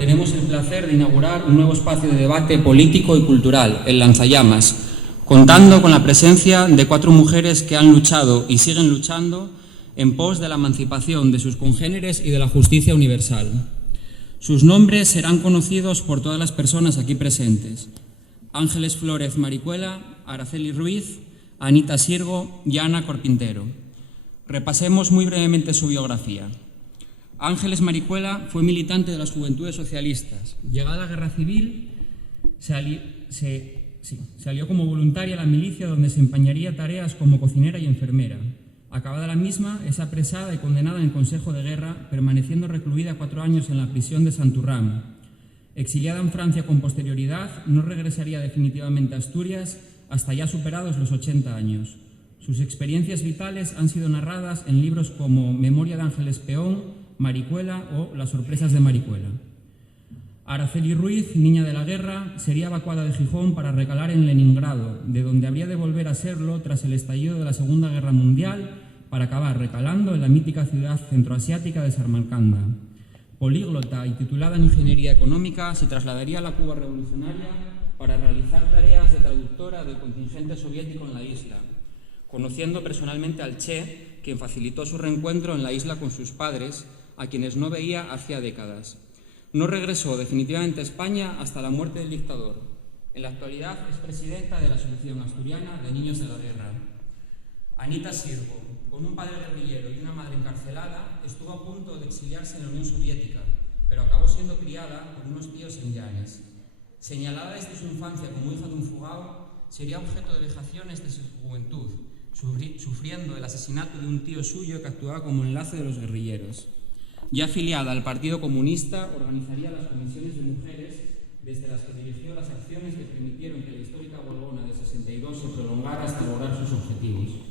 tenemos el placer de inaugurar un nuevo espacio de debate político y cultural, el Lanzallamas, contando con la presencia de 4 mujeres que han luchado y siguen luchando en pos de la emancipación de sus congéneres y de la justicia universal. Sus nombres serán conocidos por todas las personas aquí presentes: Ángeles Flórez Maricuela, Araceli Ruiz, Anita Sirgo y Ana Corpintero. Repasemos muy brevemente su biografía. Ángeles Maricuela fue militante de las Juventudes Socialistas. Llegada la Guerra Civil, se alió como voluntaria a la milicia, donde desempeñaría tareas como cocinera y enfermera. Acabada la misma, es apresada y condenada en el Consejo de Guerra, permaneciendo recluida 4 años en la prisión de Santurrán. Exiliada en Francia con posterioridad, no regresaría definitivamente a Asturias hasta ya superados los 80 años. Sus experiencias vitales han sido narradas en libros como Memoria de Ángeles Peón, Maricuela o Las sorpresas de Maricuela. Araceli Ruiz, niña de la guerra, sería evacuada de Gijón para recalar en Leningrado, de donde habría de volver a serlo tras el estallido de la Segunda Guerra Mundial, para acabar recalando en la mítica ciudad centroasiática de Samarcanda. Políglota y titulada en Ingeniería Económica, se trasladaría a la Cuba revolucionaria para realizar tareas de traductora del contingente soviético en la isla, conociendo personalmente al Che, quien facilitó su reencuentro en la isla con sus padres, a quienes no veía hacía décadas. No regresó definitivamente a España hasta la muerte del dictador. En la actualidad es presidenta de la Asociación Asturiana de Niños de la Guerra. Anita Sirgo, con un padre guerrillero y una madre encarcelada, estuvo a punto de exiliarse en la Unión Soviética, pero acabó siendo criada por unos tíos en Llanes. Señalada desde su infancia como hija de un fugado, sería objeto de vejaciones desde su juventud, sufriendo el asesinato de un tío suyo que actuaba como enlace de los guerrilleros. Ya afiliada al Partido Comunista, organizaría las comisiones de mujeres, desde las que dirigió las acciones que permitieron que la histórica huelgona de 62 se prolongara hasta lograr sus objetivos.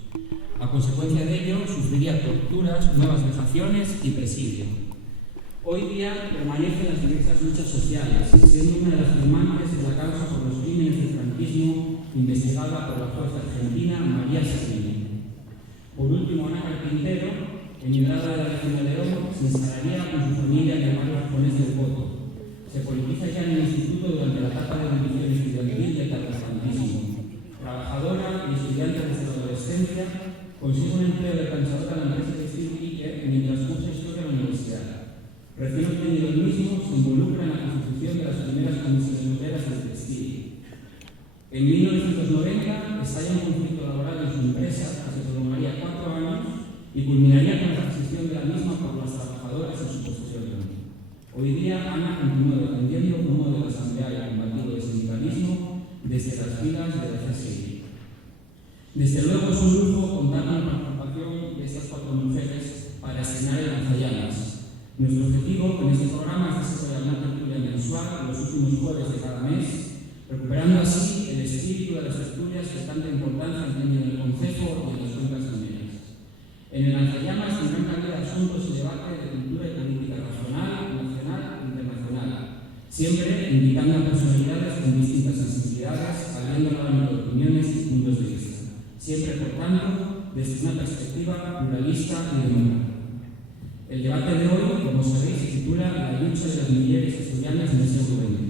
A consecuencia de ello, sufriría torturas, nuevas vejaciones y presidio. Hoy día permanece en las diversas luchas sociales, siendo una de las firmantes de la causa por los crímenes del franquismo, investigada por la jueza argentina María Serrini. Por último, Ana Carpintero, emigrada de la región de León, se instalaría con su familia en el barrio Arconés del Coto. Se politiza ya en el instituto durante la etapa de rendición estudiantil y el tratamiento. Trabajadora y estudiante desde la adolescencia, consigue un empleo de planchadora en la empresa textil Ike mientras cursa historia en la universidad. Recién obtenido el mismo, se involucra en la constitución de las primeras comisiones obreras del textil. En 1990 estalla un conflicto laboral en su empresa que se prolongaría 4 años y culminaría con la adquisición de la misma por las trabajadoras en su posesión. Hoy día, Ana continúa defendiendo un modelo asambleario combativo de sindicalismo desde las filas de la CSI. Desde luego es un lujo contar con la participación de estas 4 mujeres para estrenar el Lanzallamas. Nuestro objetivo con este programa es desarrollar una tertulia mensual los últimos jueves de cada mes, recuperando así el espíritu de las tertulias que tanta importancia tienen en el Concejo y en las cuencas mineras. En el Lanzallamas tendrán cabida asuntos y debate de cultura y política regional, nacional e internacional, siempre invitando a personalidades con distintas sensibilidades, abriendo el abanico de opiniones y puntos de vista, siempre, por tanto, desde una perspectiva pluralista y democrática. El debate de hoy, como sabéis, se titula La lucha de las mujeres asturianas en el siglo XX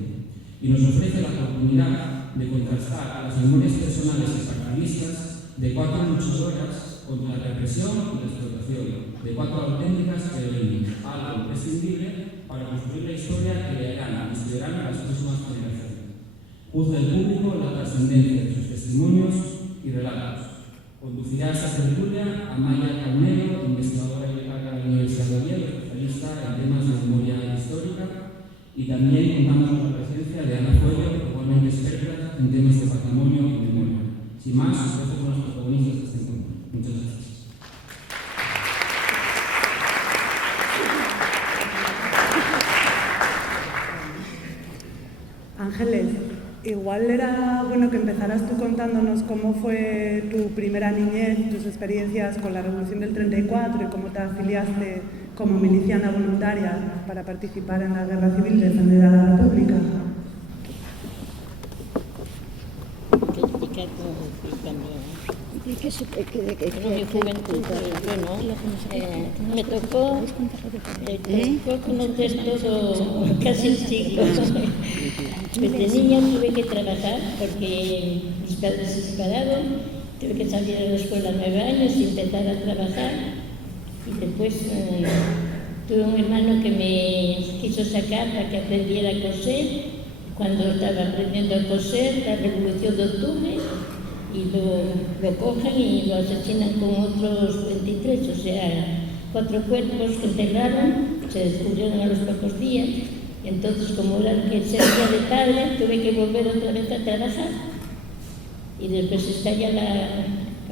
y nos ofrece la oportunidad de contrastar a las memorias personales y partidistas de 4 luchadoras contra la represión y la explotación, de 4 auténticas heroínas, algo imprescindible para construir la historia que leerán y estudiarán a las próximas generaciones. Juzga el público la trascendencia de sus testimonios y relatos. Conducirá esta tertulia Amaya Caunero, investigadora de la Universidad de Oviedo, especialista en temas de memoria histórica, y también contamos con la presencia de Ana Fuego, igualmente experta en temas de patrimonio y memoria. Sin más, os dejo con los protagonistas de este encuentro. Muchas gracias. Ángeles, igual era bueno que empezaras tú contándonos cómo fue tu primera niñez, tus experiencias con la Revolución del 34 y cómo te afiliaste como miliciana voluntaria para participar en la Guerra Civil y defender a la República. ¿Y qué mi juventud? Bueno, me tocó conocer todo, casi el siglo. Desde niña tuve que trabajar porque mis padres se separaron, tuve que salir a la escuela a 9 años y empezar a trabajar. Y después tuve un hermano que me quiso sacar para que aprendiera a coser. Cuando estaba aprendiendo a coser, la Revolución de Octubre, y lo cogen y lo asesinan con otros 23, o sea, 4 cuerpos que enterraron, se descubrieron a los pocos días. Y entonces, como era que servía de padre, tuve que volver otra vez a trabajar. Y después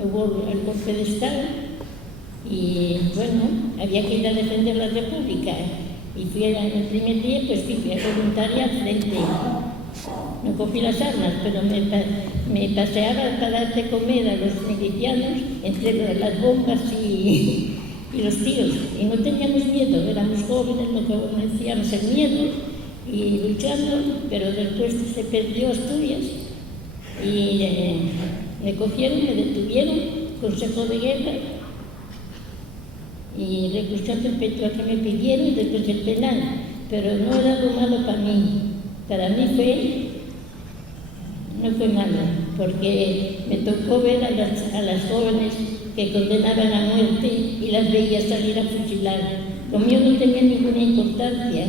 hubo el golpe de Estado, y bueno, había que ir a defender la República. Y fui en el primer día, pues fui a voluntaria al frente. No cogí las armas, pero me paseaba para dar de comer a los milicianos entre las bombas y los tiros. Y no teníamos miedo, éramos jóvenes, no conocíamos el miedo y luchando, pero después se perdió Asturias y me cogieron, me detuvieron, consejo de guerra, y recursión perpetua que me pidieron después el penal, pero no era algo malo para mí. Para mí no fue malo, porque me tocó ver a las jóvenes que condenaban a muerte y las veía salir a fusilar. Lo mío no tenía ninguna importancia,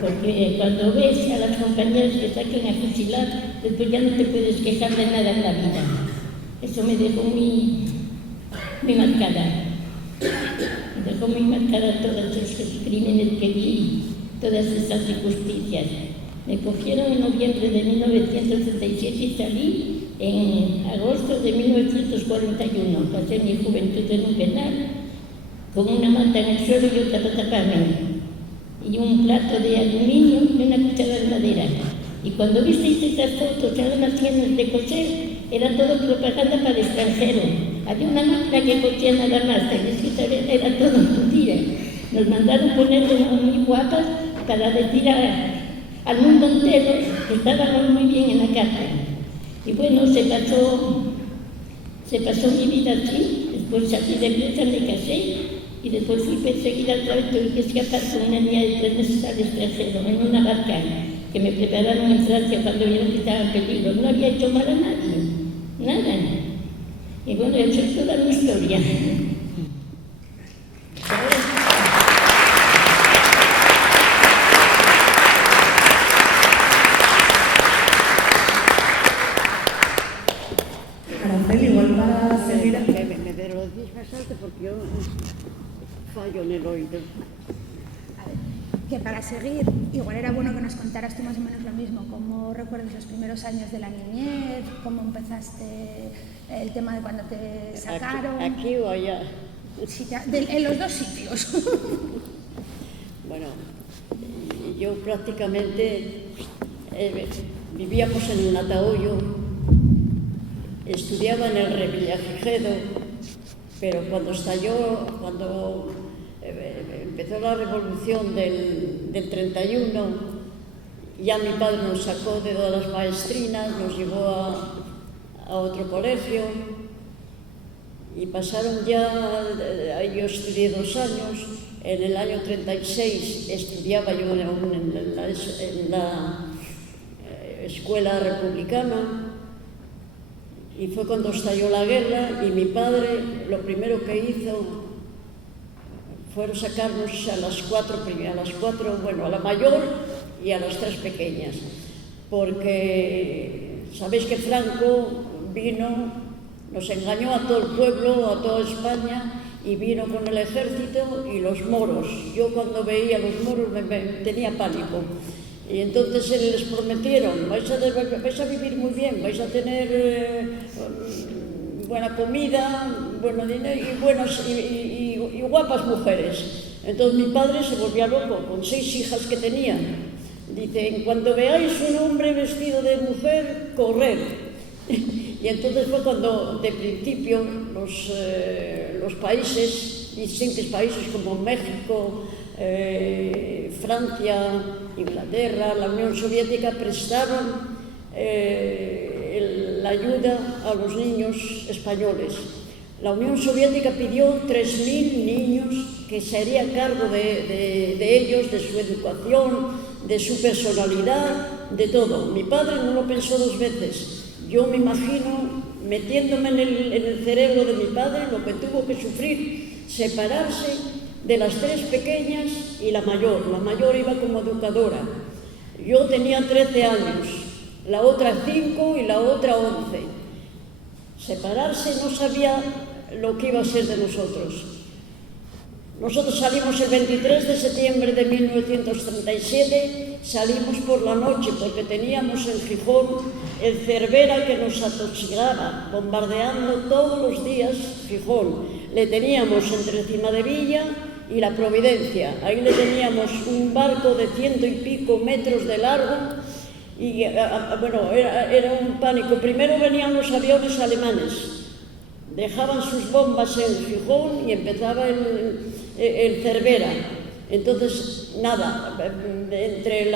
porque cuando ves a las compañeras que sacan a fusilar, después ya no te puedes quejar de nada en la vida. Eso me dejó muy marcada. Me dejó muy marcada todos esos crímenes que vi, todas esas injusticias. Me cogieron en noviembre de 1967 y salí en agosto de 1941. Pasé mi juventud en un penal, con una manta en el suelo y otra para taparme, y un plato de aluminio y una cuchara de madera. Y cuando visteis estas fotos en las tiendas de coser, era todo propaganda para el extranjero. Había una máquina que cosía nada más, era todo mentira. Nos mandaron ponernos muy guapas para decir al mundo entero que estábamos muy bien en la cárcel. Y bueno, se pasó mi vida así. Después salí de presa, me casé y después fui perseguida otra vez. Tuve que escapar con una niña de 3 meses al extranjero en una barca que me prepararon en Francia cuando vieron que estaba en peligro. No había hecho mal a nadie, nada. Y bueno, eso es toda mi historia. Araceli, igual para seguir... Me lo decís más alto porque yo fallo en el oído. Que para seguir, igual era bueno que nos contaras tú más o menos lo mismo, cómo recuerdas los primeros años de la niñez, cómo empezaste el tema de cuando te sacaron. ¿Aquí o allá? Sí, en los dos sitios. Bueno, yo prácticamente vivíamos en el Natahoyo, estudiaba en el Revillagigedo, pero cuando empezó la revolución del 31, ya mi padre nos sacó de todas las maestrinas, nos llevó a otro colegio y pasaron ya, yo estudié 2 años, en el año 36 estudiaba yo en la escuela republicana y fue cuando estalló la guerra y mi padre lo primero que hizo fueron sacarnos a las cuatro, bueno, a la mayor y a las 3 pequeñas, porque sabéis que Franco vino, nos engañó a todo el pueblo, a toda España, y vino con el ejército y los moros. Yo cuando veía a los moros me tenía pánico. Y entonces les prometieron, vais a vivir muy bien, vais a tener buena comida, buen dinero y guapas mujeres. Entonces mi padre se volvía loco, con 6 hijas que tenía. Dicen, cuando veáis un hombre vestido de mujer, corred. Y entonces fue cuando, de principio, los países, distintos países como México, Francia, Inglaterra, la Unión Soviética, prestaron la ayuda a los niños españoles. La Unión Soviética pidió 3.000 niños que se haría cargo de ellos, de su educación, de su personalidad, de todo. Mi padre no lo pensó dos veces. Yo me imagino metiéndome en el cerebro de mi padre lo que tuvo que sufrir, separarse de las 3 pequeñas y la mayor. La mayor iba como educadora. Yo tenía 13 años, la otra 5 y la otra 11. Separarse, no sabía lo que iba a ser de nosotros. Nosotros salimos el 23 de septiembre de 1937, salimos por la noche porque teníamos en Gijón el Cervera que nos atosigaba, bombardeando todos los días Gijón. Le teníamos entre Cimadevilla y La Providencia. Ahí le teníamos un barco de 100 y pico metros de largo y bueno, era un pánico. Primero venían los aviones alemanes, dejaban sus bombas en Gijón y empezaba el Cervera. Entonces, nada, entre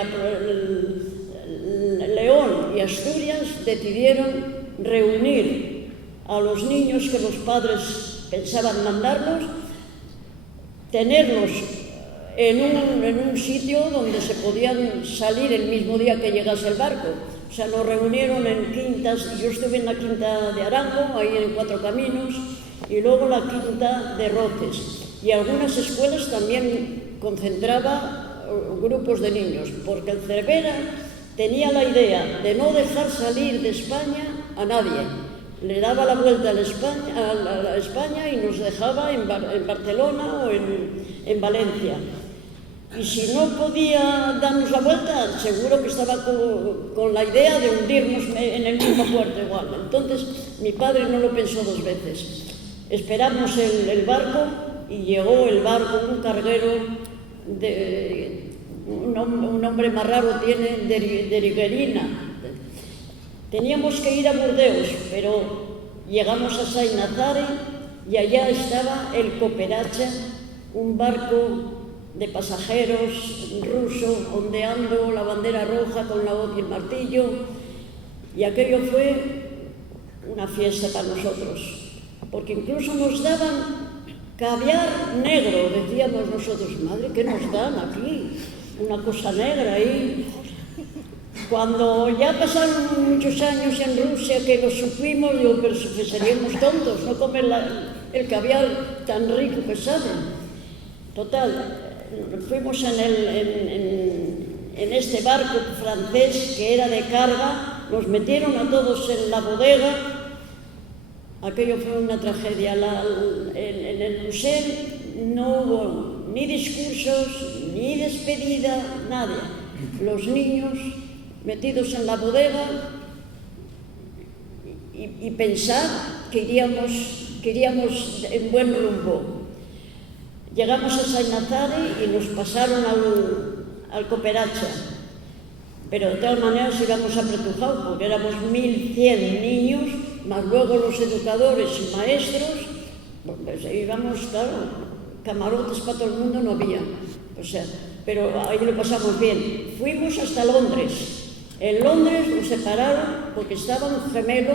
León y Asturias decidieron reunir a los niños que los padres pensaban mandarlos, tenerlos en un sitio donde se podían salir el mismo día que llegase el barco. O sea, nos reunieron en quintas. Yo estuve en la quinta de Arango, ahí en Cuatro Caminos, y luego la quinta de Roces. Y algunas escuelas también concentraba grupos de niños, porque el Cervera tenía la idea de no dejar salir de España a nadie. Le daba la vuelta a España y nos dejaba en Barcelona o en Valencia. Y si no podía darnos la vuelta, seguro que estaba con la idea de hundirnos en el mismo puerto igual. Entonces, mi padre no lo pensó dos veces. Esperamos el barco y llegó el barco, un carguero, un nombre más raro tiene, de Riguerina. Teníamos que ir a Burdeos, pero llegamos a Saint-Nazaire y allá estaba el Cooperacha, un barco de pasajeros ruso, ondeando la bandera roja con la hoz y el martillo, y aquello fue una fiesta para nosotros, porque incluso nos daban caviar negro, decíamos nosotros, madre, ¿qué nos dan aquí? Una cosa negra ahí. Cuando ya pasaron muchos años en Rusia que lo supimos, digo, pero seríamos tontos, no comer el caviar tan rico que saben. Total, fuimos en este barco francés que era de carga, nos metieron a todos en la bodega. Aquello fue una tragedia. En el museo no hubo ni discursos, ni despedida, nada. Los niños metidos en la bodega y pensar que iríamos en buen rumbo. Llegamos a Saint-Nazaire y nos pasaron al Cooperacha, pero de todas maneras íbamos apretujados porque éramos 1.100 niños, más luego los educadores y maestros, pues íbamos, claro, camarotes para todo el mundo no había, o sea, pero ahí lo pasamos bien. Fuimos hasta Londres. En Londres nos separaron porque estaba un gemelo,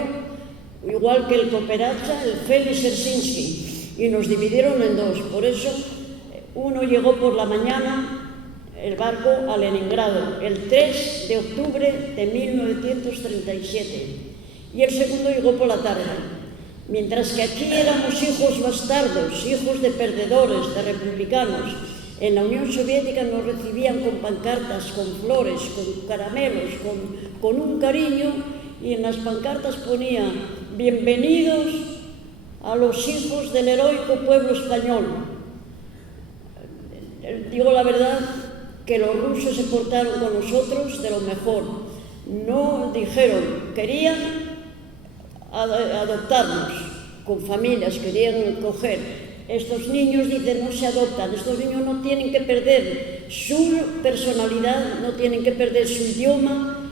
igual que el Cooperacha, el Félix Hersinsky, y nos dividieron en dos. Por eso uno llegó por la mañana, el barco, a Leningrado, el 3 de octubre de 1937, y el segundo llegó por la tarde. Mientras que aquí éramos hijos bastardos, hijos de perdedores, de republicanos, en la Unión Soviética nos recibían con pancartas, con flores, con caramelos, con un cariño, y en las pancartas ponía bienvenidos a los hijos del heroico pueblo español. Digo la verdad que los rusos se portaron con nosotros de lo mejor. No dijeron, querían adoptarnos con familias, querían coger. Estos niños, dicen, no se adoptan, estos niños no tienen que perder su personalidad, no tienen que perder su idioma.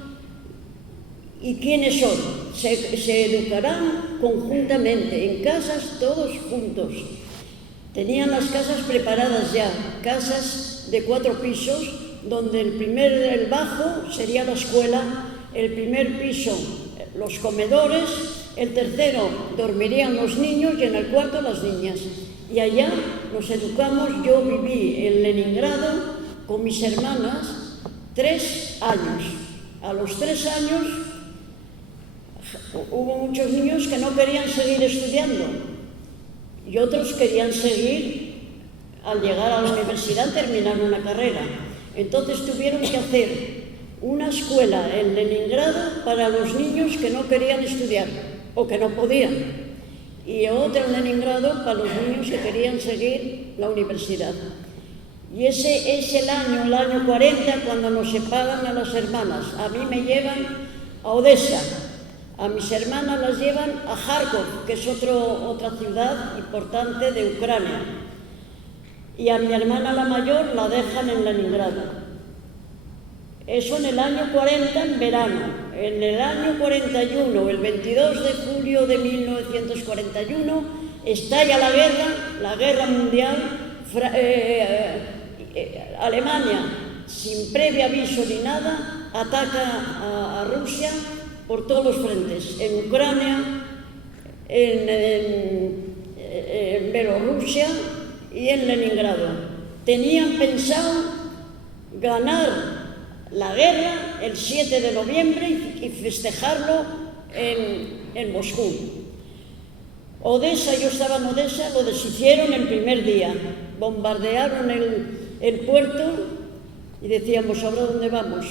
¿Y quiénes son? Se educarán conjuntamente, en casas todos juntos. Tenían las casas preparadas ya, casas de 4 pisos, donde el bajo sería la escuela, el primer piso los comedores el tercero dormirían los niños y en el cuarto las niñas. Y allá nos educamos, yo viví en Leningrado con mis hermanas 3 años. A los 3 años hubo muchos niños que no querían seguir estudiando y otros querían seguir, al llegar a la universidad, terminar una carrera. Entonces tuvieron que hacer una escuela en Leningrado para los niños que no querían estudiar o que no podían, y otra en Leningrado para los niños que querían seguir la universidad. Y ese es el año 40, cuando nos separan a las hermanas. A mí me llevan a Odessa, a mis hermanas las llevan a Kharkov, que es otra ciudad importante de Ucrania, y a mi hermana la mayor la dejan en Leningrado. Eso en el año 40, en verano. En el año 41, el 22 de julio de 1941, estalla la guerra mundial. Alemania, sin previo aviso ni nada, ataca a Rusia por todos los frentes, en Ucrania, en Bielorrusia y en Leningrado. Tenían pensado ganar la guerra el 7 de noviembre y festejarlo en Moscú. Odessa, yo estaba en Odessa, lo deshicieron el primer día. Bombardearon el puerto y decíamos, ¿ahora dónde vamos?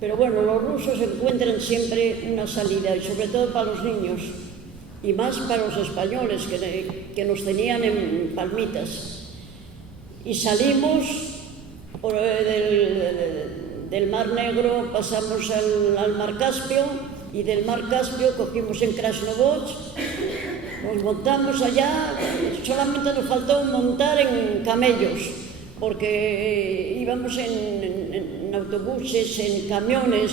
Pero bueno, los rusos encuentran siempre una salida, y sobre todo para los niños, y más para los españoles que nos tenían en palmitas. Y salimos del Mar Negro, pasamos al Mar Caspio, y del Mar Caspio cogimos en Krasnovodsk, nos montamos allá, solamente nos faltó montar en camellos, porque íbamos en autobuses, en camiones,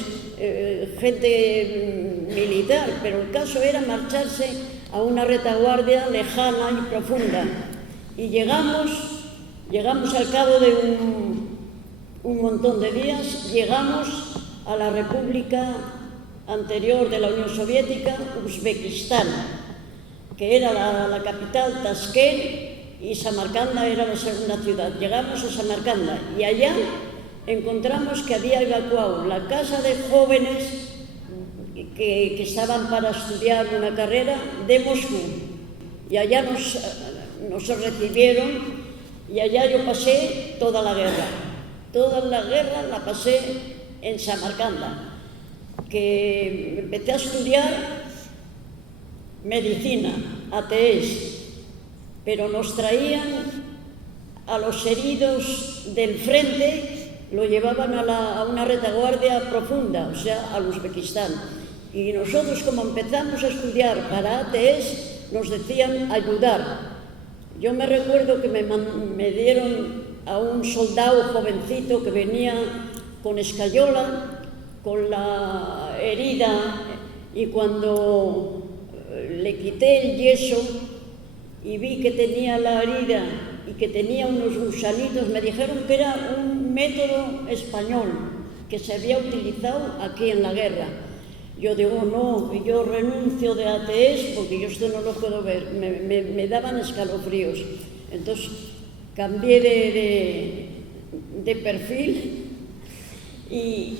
gente militar, pero el caso era marcharse a una retaguardia lejana y profunda. Y llegamos al cabo de un montón de días, llegamos a la república anterior de la Unión Soviética, Uzbekistán, que era la capital, Tashkent, y Samarcanda era la segunda ciudad. Llegamos a Samarcanda y allá encontramos que había evacuado la casa de jóvenes que estaban para estudiar una carrera de Moscú, y allá nos recibieron, y allá yo pasé toda la guerra la pasé en Samarcanda, que empecé a estudiar medicina, ATS, pero nos traían a los heridos del frente, lo llevaban a una retaguardia profunda, o sea, al Uzbekistán. Y nosotros, como empezamos a estudiar para ATS, nos decían ayudar. Yo me recuerdo que me dieron a un soldado jovencito que venía con escayola, con la herida, y cuando le quité el yeso y vi que tenía la herida y que tenía unos gusanitos, me dijeron que era un método español que se había utilizado aquí en la guerra. Yo digo, no, yo renuncio de ATS porque yo esto no lo puedo ver, me daban escalofríos. Entonces cambié de perfil y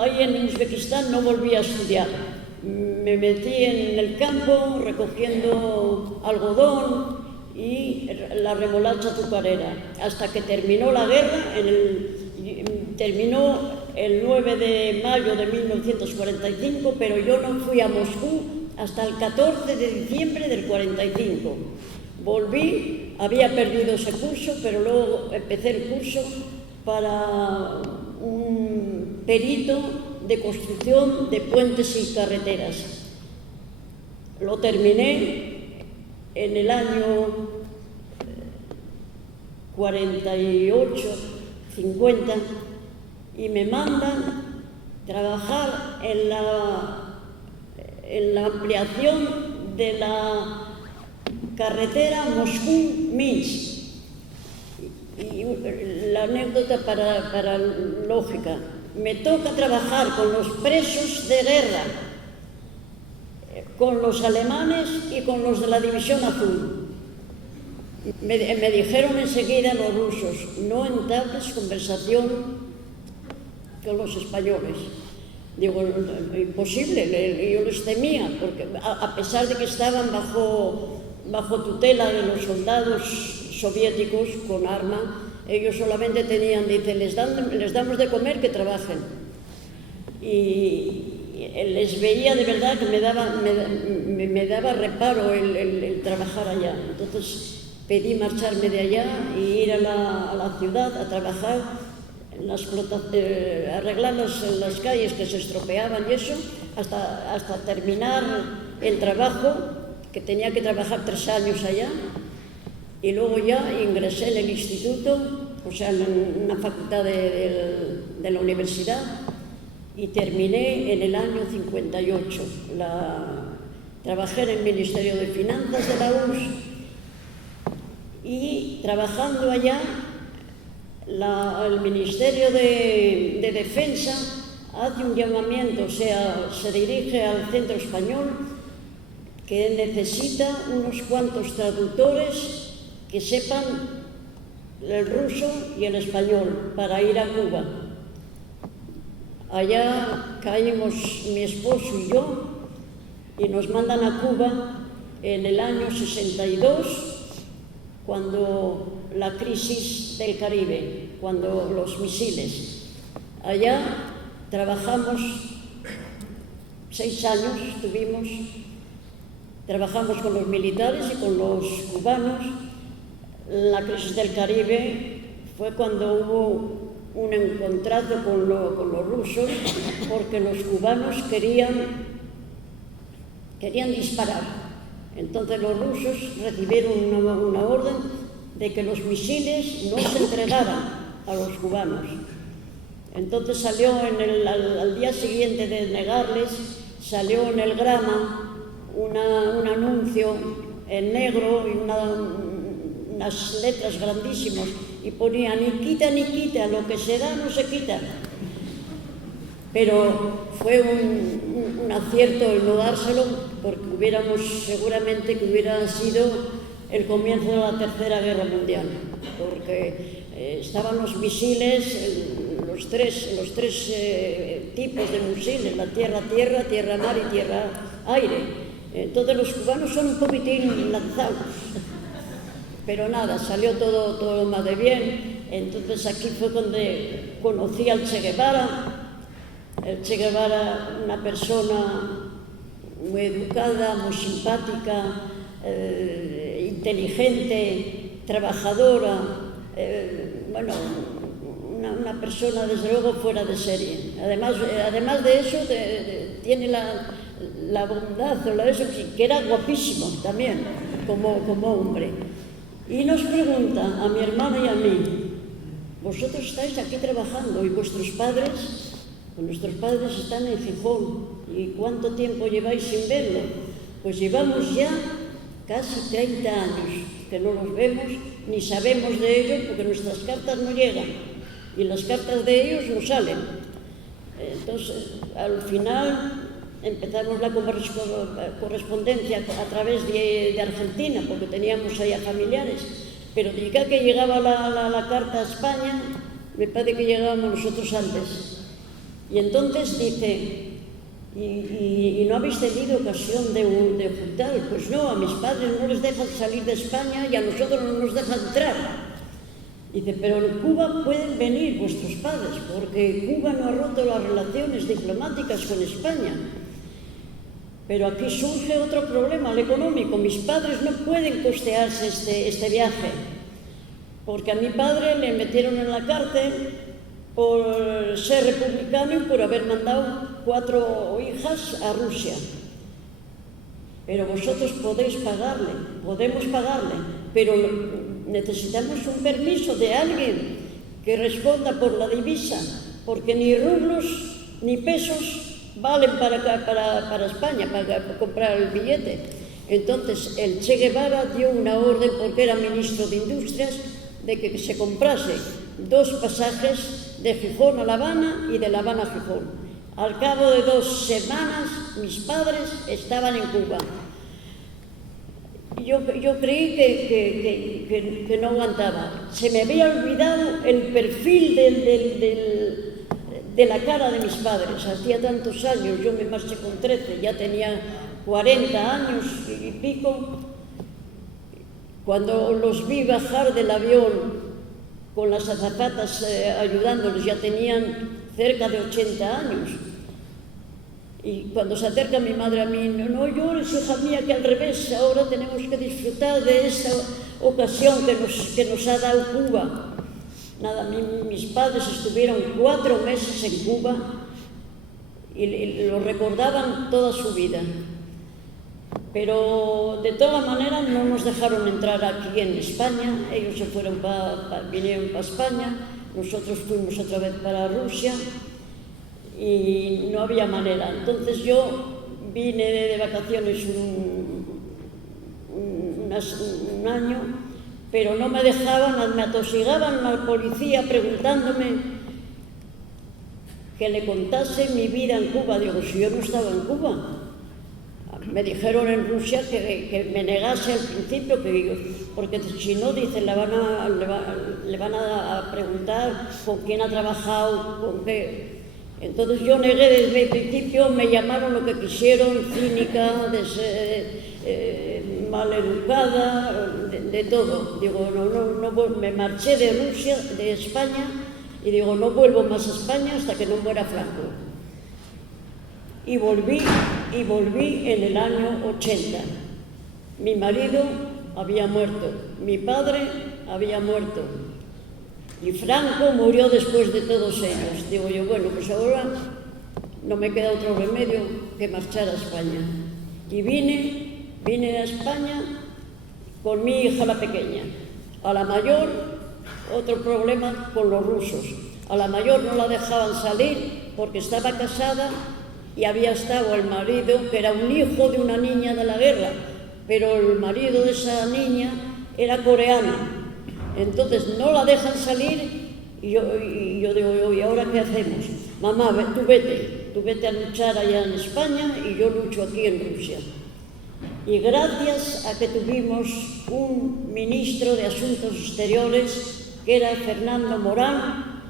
ahí en Uzbekistán no volví a estudiar. Me metí en el campo recogiendo algodón y la remolacha azucarera, hasta que terminó la guerra, terminó el 9 de mayo de 1945, pero yo no fui a Moscú hasta el 14 de diciembre del 45. Volví, había perdido ese curso, pero luego empecé el curso para un perito de construcción de puentes y carreteras. Lo terminé en el año 48, 50, y me mandan trabajar en la ampliación de la carretera Moscú-Minsk. Y la anécdota para lógica, me toca trabajar con los presos de guerra con los alemanes y con los de la División Azul. Me dijeron enseguida los rusos, no entables conversación con los españoles. Digo, imposible, yo les temía, porque a pesar de que estaban bajo tutela de los soldados soviéticos con arma, ellos solamente tenían, dice, les damos de comer, que trabajen. Y les veía de verdad que me daba reparo el trabajar allá. Entonces pedí marcharme de allá y ir a la ciudad a trabajar, arreglar las calles que se estropeaban y eso, hasta terminar el trabajo, que tenía que trabajar 3 años allá. Y luego ya ingresé en el instituto, o sea, en una facultad de la universidad, y terminé en el año 58. Trabajé en el Ministerio de Finanzas de la URSS y trabajando allá, el Ministerio de Defensa hace un llamamiento, o sea, se dirige al centro español que necesita unos cuantos traductores que sepan el ruso y el español para ir a Cuba. Allá caímos mi esposo y yo y nos mandan a Cuba en el año 62, cuando la crisis del Caribe, cuando los misiles. Allá trabajamos 6 años, trabajamos con los militares y con los cubanos. La crisis del Caribe fue cuando hubo un encontrazo con los rusos, porque los cubanos querían disparar. Entonces los rusos recibieron una orden de que los misiles no se entregaran a los cubanos. Entonces salió al día siguiente de negarles, salió en el Grama un anuncio en negro y unas letras grandísimas, y ponía ni quita, lo que se da no se quita. Pero fue un acierto el no dárselo, porque seguramente que hubiera sido el comienzo de la Tercera Guerra Mundial, porque estaban los misiles, los tres tipos de misiles, la tierra-tierra, tierra-mar y tierra-aire. Entonces los cubanos son un poquitín lanzados. Pero nada, salió todo más de bien. Entonces aquí fue donde conocí al Che Guevara. El Che Guevara, una persona muy educada, muy simpática, inteligente, trabajadora, bueno, una persona desde luego fuera de serie. Además de eso, tiene la bondad, que era guapísimo también, como hombre. Y nos pregunta a mi hermana y a mí, vosotros estáis aquí trabajando y nuestros padres están en Gijón, ¿y cuánto tiempo lleváis sin verlo? Pues llevamos ya casi 30 años que no los vemos ni sabemos de ellos, porque nuestras cartas no llegan y las cartas de ellos no salen. Entonces, al final empezamos la correspondencia a través de Argentina, porque teníamos allá familiares, pero ya que llegaba la carta a España, me parece que llegábamos nosotros antes. Y entonces dice, ¿y no habéis tenido ocasión de juntar? Pues no, a mis padres no les dejan salir de España y a nosotros no nos dejan entrar. Dice, pero en Cuba pueden venir vuestros padres, porque Cuba no ha roto las relaciones diplomáticas con España. Pero aquí surge otro problema, el económico. Mis padres no pueden costearse este viaje, porque a mi padre le metieron en la cárcel por ser republicano y por haber mandado 4 hijas a Rusia. Pero vosotros podemos pagarle, pero necesitamos un permiso de alguien que responda por la divisa, porque ni rublos ni pesos valen para España, para comprar el billete. Entonces el Che Guevara dio una orden, porque era ministro de Industrias, de que se comprase 2 pasajes de Gijón a La Habana y de La Habana a Gijón. Al cabo de 2 semanas mis padres estaban en Cuba. Yo creí que no aguantaba. Se me había olvidado el perfil de la cara de mis padres. Hacía tantos años, yo me marché con 13, ya tenía 40 años y pico. Cuando los vi bajar del avión con las azafatas ayudándoles, ya tenían cerca de 80 años. Y cuando se acerca mi madre a mí, no llores, hija mía, que al revés, ahora tenemos que disfrutar de esta ocasión que nos ha dado Cuba. Nada, mis padres estuvieron 4 meses en Cuba y lo recordaban toda su vida. Pero de todas maneras no nos dejaron entrar aquí en España, ellos se fueron vinieron para España, nosotros fuimos otra vez para Rusia y no había manera. Entonces yo vine de vacaciones un año, pero no me dejaban, me atosigaban la policía preguntándome que le contase mi vida en Cuba. Digo, si yo no estaba en Cuba. Me dijeron en Rusia que me negase al principio, porque si no, dice, le van a preguntar con quién ha trabajado, con qué. Entonces yo negué desde el principio, me llamaron lo que quisieron, cínica, maleducada, de todo. Digo, no, me marché de Rusia, de España, y digo, no vuelvo más a España hasta que no muera Franco. Y volví en el año 80. Mi marido había muerto, mi padre había muerto y Franco murió después de todos ellos. Digo yo, bueno, pues ahora no me queda otro remedio que marchar a España. Y vine a España con mi hija la pequeña. A la mayor, otro problema con los rusos. A la mayor no la dejaban salir porque estaba casada y había estado el marido, que era un hijo de una niña de la guerra, pero el marido de esa niña era coreano. Entonces no la dejan salir y yo digo, ¿y ahora qué hacemos? Mamá, tú vete a luchar allá en España y yo lucho aquí en Rusia. Y gracias a que tuvimos un ministro de Asuntos Exteriores, que era Fernando Morán,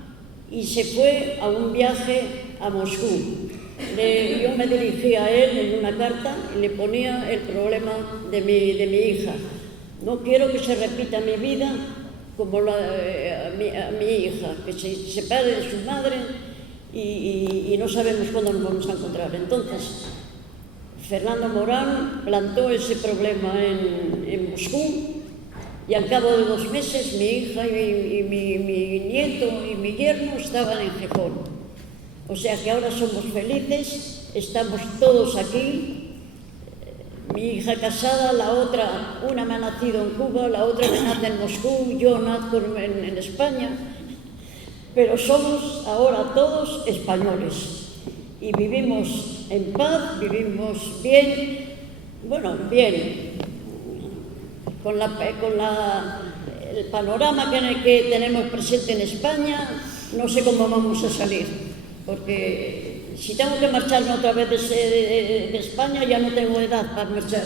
y se fue a un viaje a Moscú. Yo me dirigí a él en una carta y le ponía el problema de mi hija. No quiero que se repita mi vida como a mi hija, que se separe de su madre y no sabemos cuándo nos vamos a encontrar. Entonces, Fernando Morán plantó ese problema en Moscú y al cabo de 2 meses mi hija y mi nieto y mi yerno estaban en Gijón. O sea que ahora somos felices, estamos todos aquí. Mi hija casada, la otra, una me ha nacido en Cuba, la otra me nace en Moscú, yo nazco en España, pero somos ahora todos españoles y vivimos en paz, vivimos bien, bueno, bien, con el panorama que tenemos presente en España, no sé cómo vamos a salir. Porque si tengo que marcharme otra vez de España, ya no tengo edad para marchar.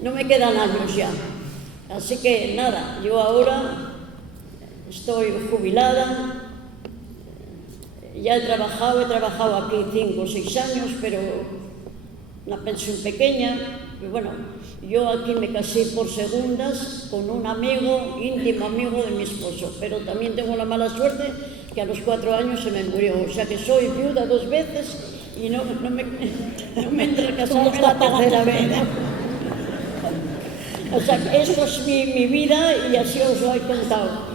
No me quedan años ya. Así que nada, yo ahora estoy jubilada. Ya he trabajado aquí 5 o 6 años, pero una pensión pequeña. Y bueno, yo aquí me casé por segundas con un amigo, íntimo amigo de mi esposo. Pero también tengo la mala suerte que a los 4 años se me murió, o sea que soy viuda 2 veces y no me entra a casarme la tercera vez. O sea que esto es mi vida y así os lo he contado.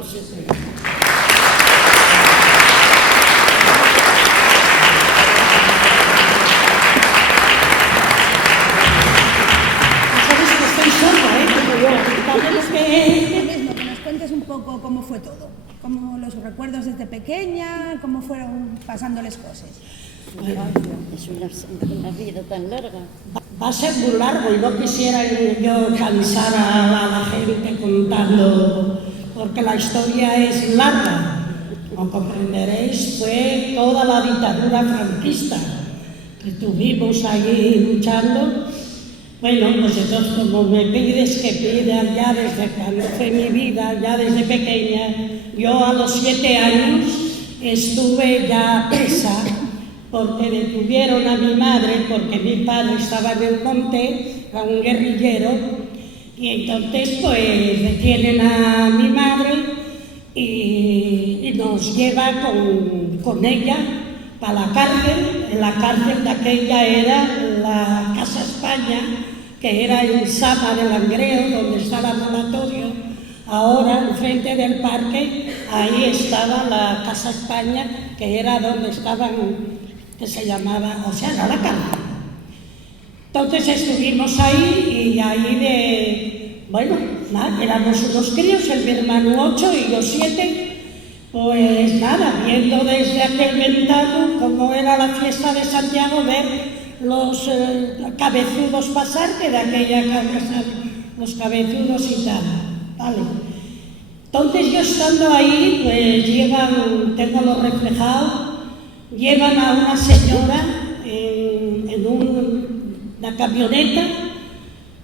Sabes que estoy sola, como yo. Que nos cuentes un poco cómo fue todo. Como los recuerdos desde pequeña, cómo fueron pasándoles cosas. Es una vida tan larga. Va a ser muy largo y no quisiera yo cansar a la gente contando, porque la historia es larga. Como comprenderéis, fue toda la dictadura franquista. estuvimos ahí luchando. Bueno, pues entonces como me pides que pida ya desde cuando fue mi vida, ya desde pequeña, yo a los 7 años estuve ya presa porque detuvieron a mi madre, porque mi padre estaba en el monte, era un guerrillero, y entonces pues detienen a mi madre y nos lleva con ella para la cárcel. En la cárcel de aquella era la Casa España, que era en Sama de Langreo, donde está el ambulatorio. Ahora, enfrente del parque, ahí estaba la Casa España, que era donde estaban, que se llamaba, o sea, era la cárcel. Entonces estuvimos ahí y ahí bueno, nada, éramos unos críos, mi hermano 8 y yo 7, pues nada, viendo desde aquel ventano cómo era la fiesta de Santiago, ver los cabezudos pasar, que de aquella cabeza, los cabezudos y tal, ¿vale? Entonces yo estando ahí, pues tengo lo reflejado, llevan a una señora en una camioneta,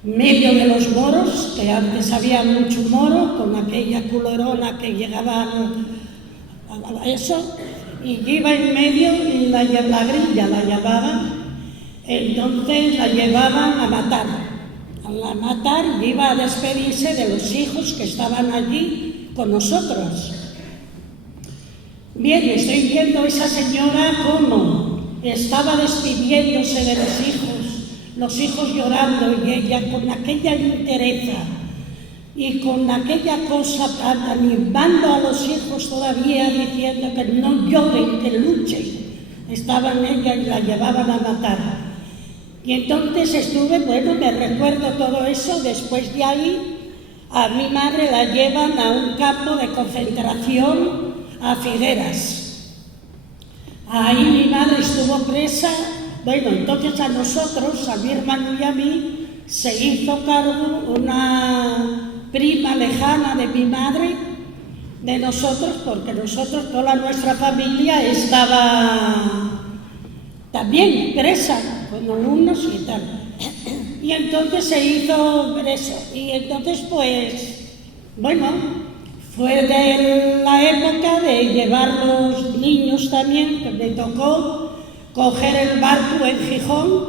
medio de los moros, que antes había mucho moro, con aquella culerona que llegaba a eso, y iba en medio y la grilla la llamaban. Entonces la llevaban a matar. A matar y iba a despedirse de los hijos que estaban allí con nosotros. Bien, estoy viendo a esa señora cómo estaba despidiéndose de los hijos llorando, y ella con aquella entereza y con aquella cosa, animando a los hijos todavía, diciendo que no lloren, que luchen. Estaban ella y la llevaban a matar. Y entonces me recuerdo todo eso. Después de ahí, a mi madre la llevan a un campo de concentración, a Figueras. Ahí mi madre estuvo presa. Bueno, entonces a nosotros, a mi hermano y a mí, se hizo cargo una prima lejana de mi madre, de nosotros, porque nosotros, toda nuestra familia estaba también presa, con alumnos y tal. Y entonces se hizo preso. Y entonces, fue de la época de llevar los niños también, que me tocó coger el barco en Gijón,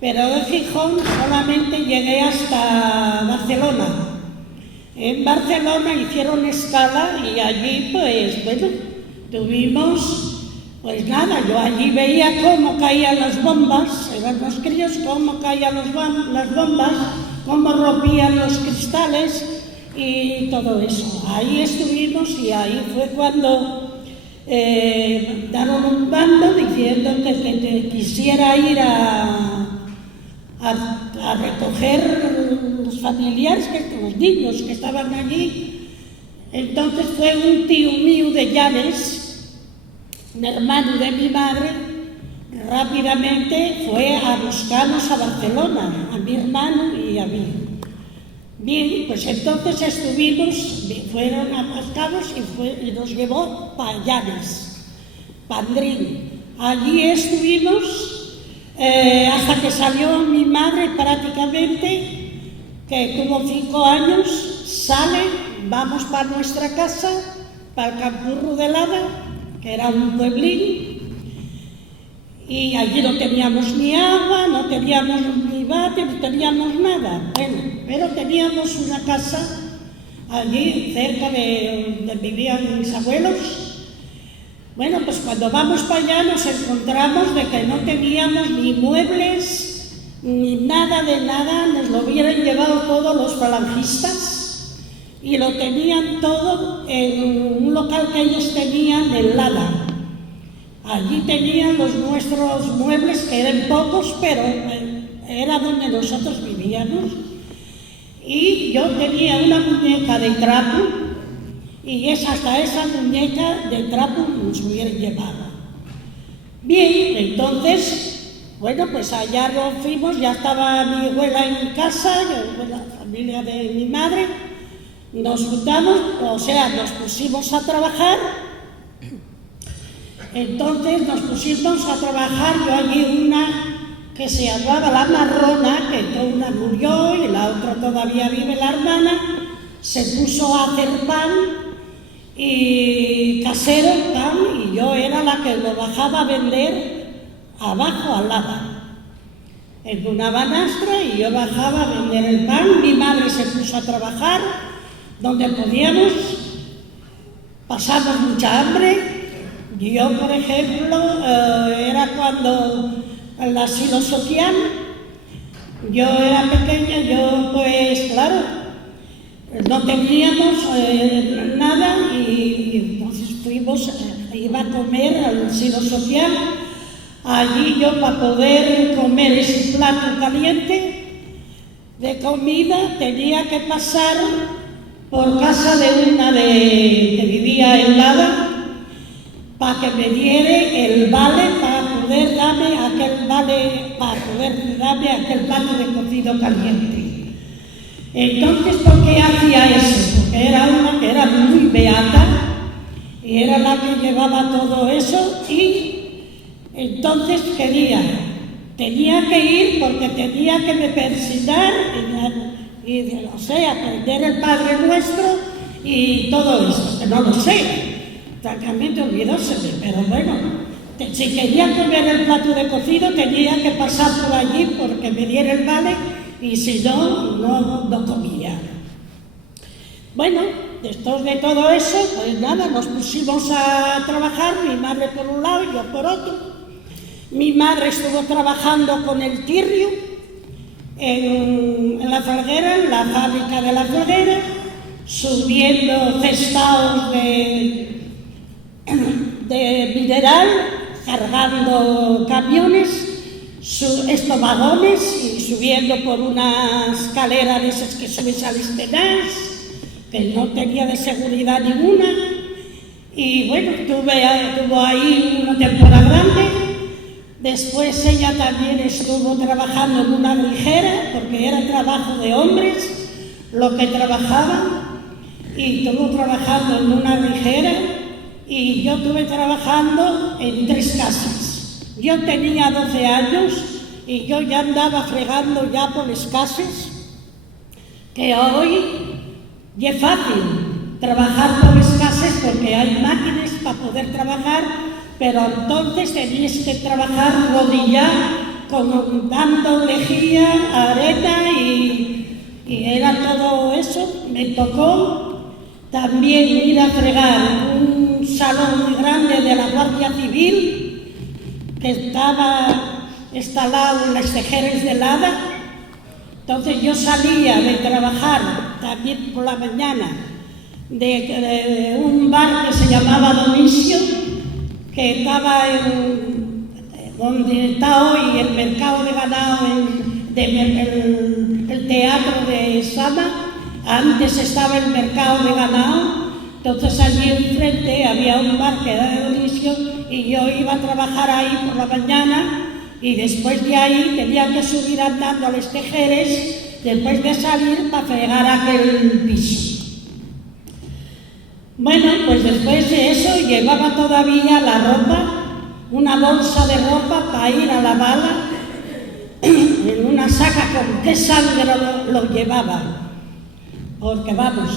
pero de Gijón solamente llegué hasta Barcelona. En Barcelona hicieron escala y allí, yo allí veía cómo caían las bombas, eran los críos, cómo caían las bombas, cómo rompían los cristales y todo eso. Ahí estuvimos y ahí fue cuando daron un bando diciendo que quisiera ir a recoger los familiares, los niños que estaban allí. Entonces fue un tío mío de Llanes, un hermano de mi madre, rápidamente fue a buscarnos a Barcelona, a mi hermano y a mí. Bien, pues entonces estuvimos, fueron a buscarnos y nos llevó para Llanes, Pandrín. Allí estuvimos hasta que salió mi madre prácticamente, que tuvo 5 años, sale, vamos para nuestra casa, para el Campurro de Lada, que era un pueblín, y allí no teníamos ni agua, no teníamos ni bate, no teníamos nada. Bueno, pero teníamos una casa allí cerca de donde vivían mis abuelos. Bueno, pues cuando vamos para allá nos encontramos de que no teníamos ni muebles, ni nada de nada, nos lo hubieran llevado todos los falangistas y lo tenían todo en un local que ellos tenían en Lada. Allí tenían los nuestros muebles, que eran pocos, pero era donde nosotros vivíamos. Y yo tenía una muñeca de trapo, y hasta esa muñeca de trapo nos hubieran llevado. Bien, entonces, bueno, pues allá nos fuimos, ya estaba mi abuela en casa, la familia de mi madre, nos juntamos, o sea, nos pusimos a trabajar. Entonces nos pusimos a trabajar, yo allí una que se llamaba La Marrona, que una murió y la otra todavía vive, la hermana, se puso a hacer pan y casero pan, y yo era la que lo bajaba a vender abajo al lado, en una banastra, y yo bajaba a vender el pan. Mi madre se puso a trabajar donde podíamos, pasamos mucha hambre. Yo, por ejemplo, era cuando el asilo social, yo era pequeña, yo pues claro, no teníamos nada, y entonces iba a comer al asilo social. Allí yo, para poder comer ese plato caliente de comida, tenía que pasar por casa de una que vivía en Lada, para que me diere el vale para poder darme aquel plato de cocido caliente. Entonces, ¿por qué hacía eso? Porque era una que era muy beata y era la que llevaba todo eso, y entonces tenía que ir porque tenía que me persignar y no sé, aprender el Padre Nuestro y todo eso, que no lo sé. Francamente olvidóseme, pero bueno, si quería comer el plato de cocido tenía que pasar por allí porque me diera el vale, y si no, no comía. Bueno, después de todo eso, pues nada, nos pusimos a trabajar, mi madre por un lado y yo por otro. Mi madre estuvo trabajando con el Tirrio en la Felguera, en la fábrica de la Felguera, subiendo cestados de mineral, cargando camiones, vagones, y subiendo por una escalera de esas que subes al Estenás, que no tenía de seguridad ninguna. Y bueno, tuvo ahí una temporada grande. Después ella también estuvo trabajando en una grijera, porque era trabajo de hombres lo que trabajaban, y estuvo trabajando en una grijera. Y yo estuve trabajando en 3 casas. Yo tenía 12 años y yo ya andaba fregando ya por las casas, que hoy ya es fácil trabajar por las casas porque hay máquinas para poder trabajar, pero entonces tenías que trabajar rodillar, dando lejía, arena, y era todo eso. Me tocó también ir a fregar un salón muy grande de la Guardia Civil que estaba instalado en las Tejeres de Lada. Entonces yo salía de trabajar también por la mañana de un bar que se llamaba Donicio, que estaba donde está hoy el mercado de ganado, el teatro de Sama. Antes estaba el mercado de ganado, entonces allí enfrente había un bar que era de Donicio, y yo iba a trabajar ahí por la mañana, y después de ahí tenía que subir andando a los Tejeres después de salir para fregar aquel piso. Bueno, pues después de eso llevaba todavía la ropa, una bolsa de ropa para ir a lavarla en una saca con qué sangre lo llevaba. Porque vamos,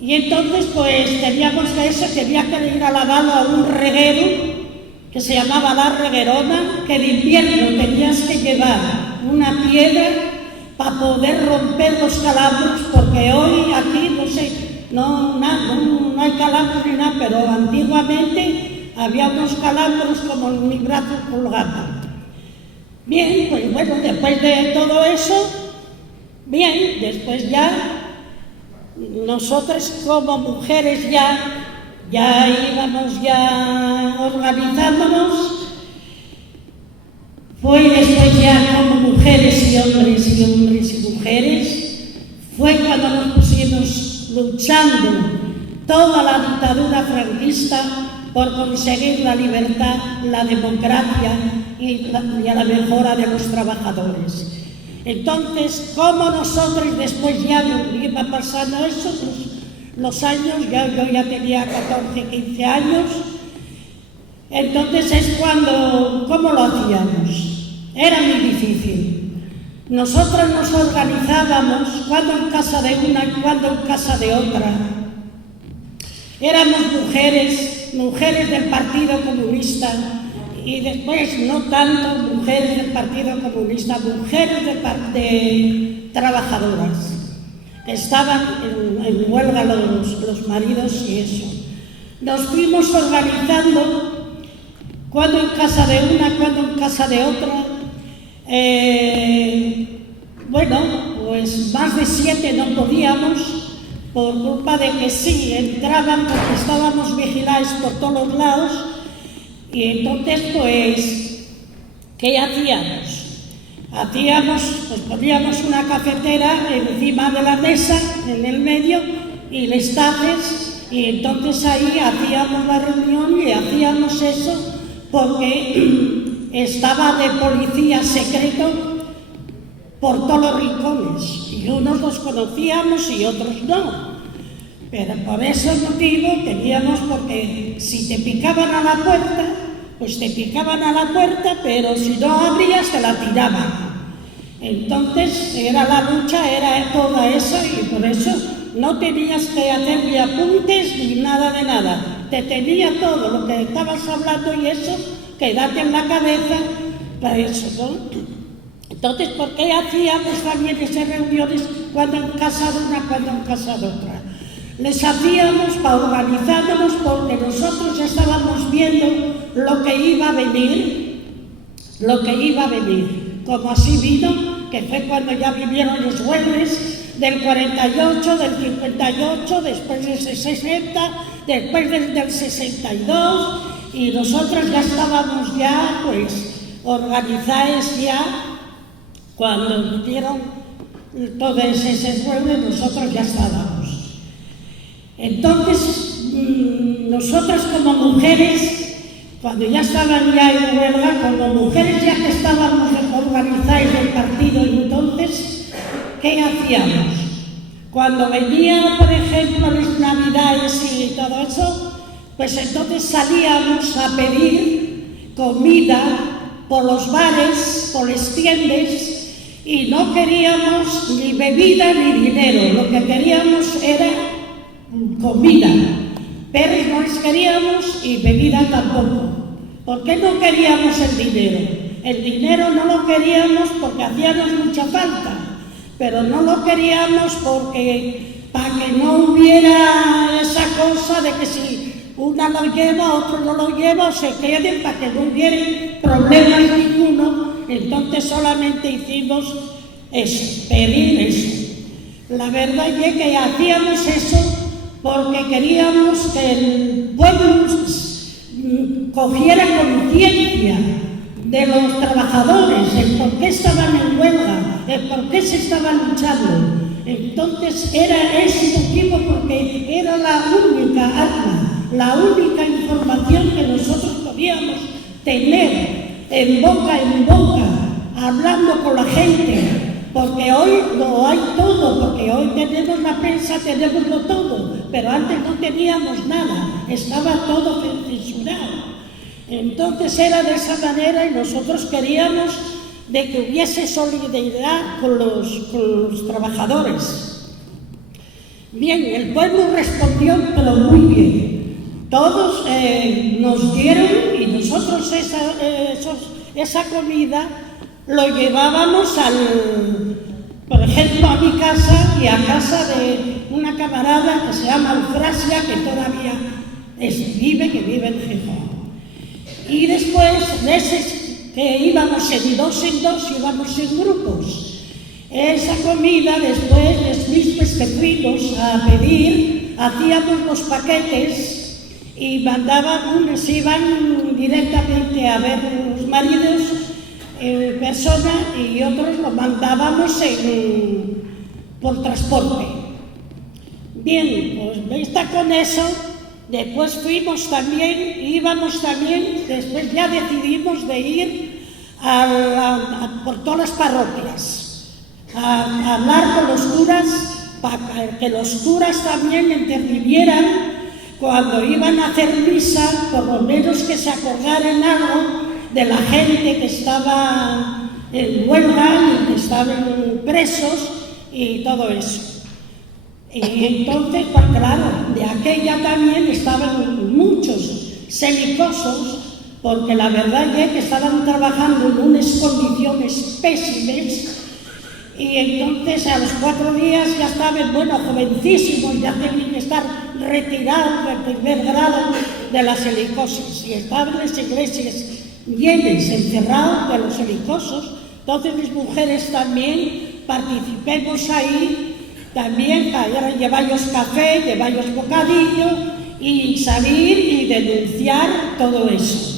y entonces pues teníamos tenía que ir a lavarlo a un reguero que se llamaba La Reguerona, que de invierno tenías que llevar una piedra para poder romper los calambros, porque hoy aquí, no sé, no hay calambros ni nada, pero antiguamente había unos calambros como en mi brazo colgado. Bien, pues bueno, después de todo eso, bien, después ya nosotros como mujeres ya íbamos ya organizándonos. Fue después ya como mujeres y hombres y hombres y mujeres, fue cuando nos pusimos luchando toda la dictadura franquista por conseguir la libertad, la democracia y a la mejora de los trabajadores. Entonces, como nosotros después ya iba pasando eso, los años, yo ya tenía 14, 15 años, Entonces es cuando, ¿cómo lo hacíamos? Era muy difícil. Nosotros nos organizábamos, cuando en casa de una y cuando en casa de otra. Éramos mujeres del Partido Comunista, y después no tanto mujeres del Partido Comunista, mujeres de trabajadoras. Estaban en huelga los maridos y eso. Nos fuimos organizando, cuando en casa de una, cuando en casa de otra. Bueno, pues más de 7 no podíamos, por culpa de que sí, entraban porque estábamos vigilados por todos los lados. Y entonces, pues, ¿qué hacíamos? Pues poníamos una cafetera encima de la mesa, en el medio, y les taces, y entonces ahí hacíamos la reunión y hacíamos eso porque estaba de policía secreto por todos los rincones, y unos los conocíamos y otros no. Pero por ese motivo teníamos, porque si te picaban a la puerta, pues te picaban a la puerta, pero si no abrías te la tiraban. Entonces era la lucha, era toda esa, y por eso no tenías que hacer ni apuntes ni nada de nada. Te tenía todo lo que estabas hablando y eso, quedarte en la cabeza para eso, ¿no? Entonces, ¿por qué hacíamos también esas reuniones cuando en casa de una, cuando en casa de otra? Les hacíamos para organizarnos porque nosotros estábamos viendo lo que iba a venir, como así vino, que fue cuando ya vinieron los huelgues del 48, del 58, después del 60, después del 62, y nosotros ya estábamos ya, pues, organizados ya, cuando vinieron todos esos huelgues, nosotros ya estábamos. Entonces, nosotros como mujeres, cuando ya estaban ya en huelga, como mujeres ya que estábamos organizadas del partido, entonces, ¿qué hacíamos? Cuando venían, por ejemplo, las Navidades y todo eso, pues entonces salíamos a pedir comida por los bares, por las tiendas, y no queríamos ni bebida ni dinero, lo que queríamos era comida, perros no les queríamos y bebida tampoco. ¿Por qué no queríamos el dinero? El dinero no lo queríamos porque hacíamos mucha falta, pero no lo queríamos porque para que no hubiera esa cosa de que si una lo lleva, otro no lo lleva, o se queden, para que no hubiera problemas ninguno. Entonces solamente hicimos eso, pedir eso. La verdad es que hacíamos eso porque queríamos que el pueblo cogiera conciencia de los trabajadores, el por qué estaban en huelga, el por qué se estaban luchando. Entonces era ese motivo, porque era la única arma, la única información que nosotros podíamos tener en boca, hablando con la gente. Porque hoy no hay todo, porque hoy tenemos la prensa, tenemos todo, pero antes no teníamos nada, estaba todo censurado. Entonces era de esa manera, y nosotros queríamos de que hubiese solidaridad con los trabajadores. Bien, el pueblo respondió, pero muy bien. Todos nos dieron, y nosotros esa comida lo llevábamos por ejemplo, a mi casa y a casa de una camarada que se llama Eufrasia, que todavía vive en Gijón. Y después, que íbamos en dos, íbamos en grupos. Esa comida, después, los mismos que fuimos a pedir, hacíamos los paquetes y unos iban directamente a ver los maridos, persona, y otros lo mandábamos por transporte. Bien, pues está con eso. Después íbamos también, después ya decidimos de ir por todas las parroquias a hablar con los curas, para que los curas también intervinieran cuando iban a hacer misa, por lo menos que se acordaran algo de la gente que estaba en huelga y que estaban presos y todo eso. Y entonces, pues claro, de aquella también estaban muchos selicosos, porque la verdad es que estaban trabajando en unas condiciones pésimas, y entonces a los 4 días ya estaban, bueno, jovencísimos, ya tenían que estar retirados del primer grado de la silicosis, y estaban las iglesias llenas, encerrados de los silicosos. Entonces mis mujeres también participemos ahí, también para llevarlos café, llevarlos bocadillo y salir y denunciar todo eso.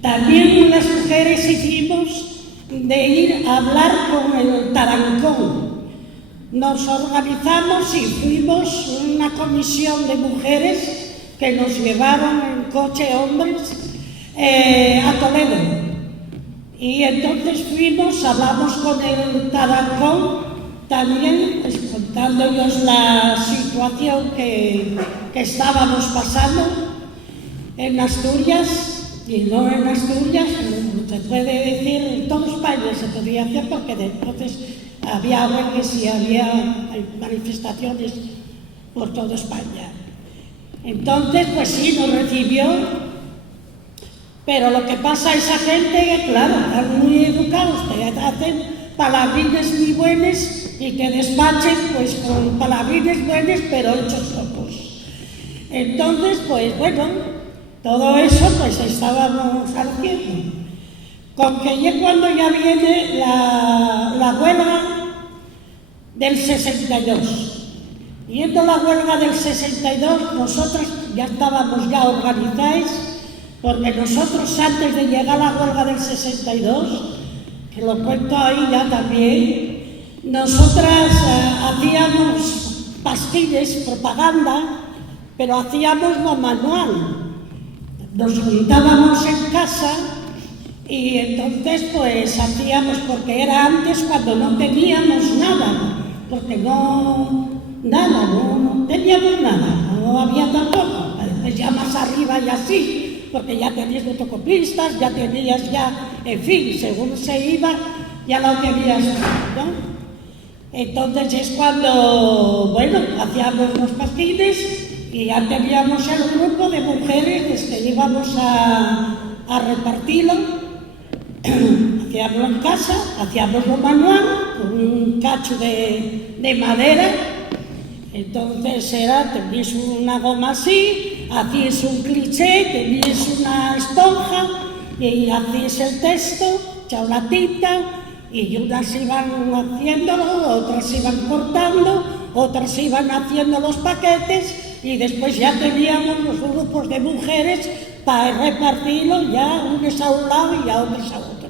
También las mujeres hicimos de ir a hablar con el Tarancón. Nos organizamos y fuimos una comisión de mujeres que nos llevaron en coche hombres a Toledo. Y entonces fuimos, hablamos con el Tarancón, también pues, contándonos la situación que estábamos pasando en Asturias, y no en Asturias, se puede decir en toda España se podría hacer, porque entonces había huelgas y había manifestaciones por toda España. Entonces, pues sí, nos recibió, pero lo que pasa a esa gente, claro, están muy educados, te hacen palabrines muy buenas y te despachen pues con palabrines buenas, pero hechos locos. Entonces, pues bueno, todo eso pues estábamos haciendo. Con que ya cuando ya viene la huelga del 62. Yendo la huelga del 62, nosotros ya estábamos ya organizados, porque nosotros antes de llegar a la huelga del 62, que lo cuento ahí ya también, nosotras hacíamos pastillas, propaganda, pero hacíamos lo manual. Nos juntábamos en casa y entonces pues hacíamos, porque era antes cuando no teníamos nada, porque no teníamos nada, no había tampoco, pues ya más arriba y así, porque ya tenías fotocopistas, ya tenías ya, en fin, según se iba, ya lo tenías, ¿no? Entonces es cuando, bueno, hacíamos los pastilles y ya teníamos el grupo de mujeres que íbamos a repartirlo. Hacíamos en casa, hacíamos lo manual, con un cacho de madera. Entonces teníais una goma así, hacíais un cliché, teníais una esponja y hacíais el texto, echado la tinta, y unas iban haciéndolo, otras iban cortando, otras iban haciendo los paquetes, y después ya teníamos los grupos de mujeres para repartirlo ya unos a un lado y a otros a otro.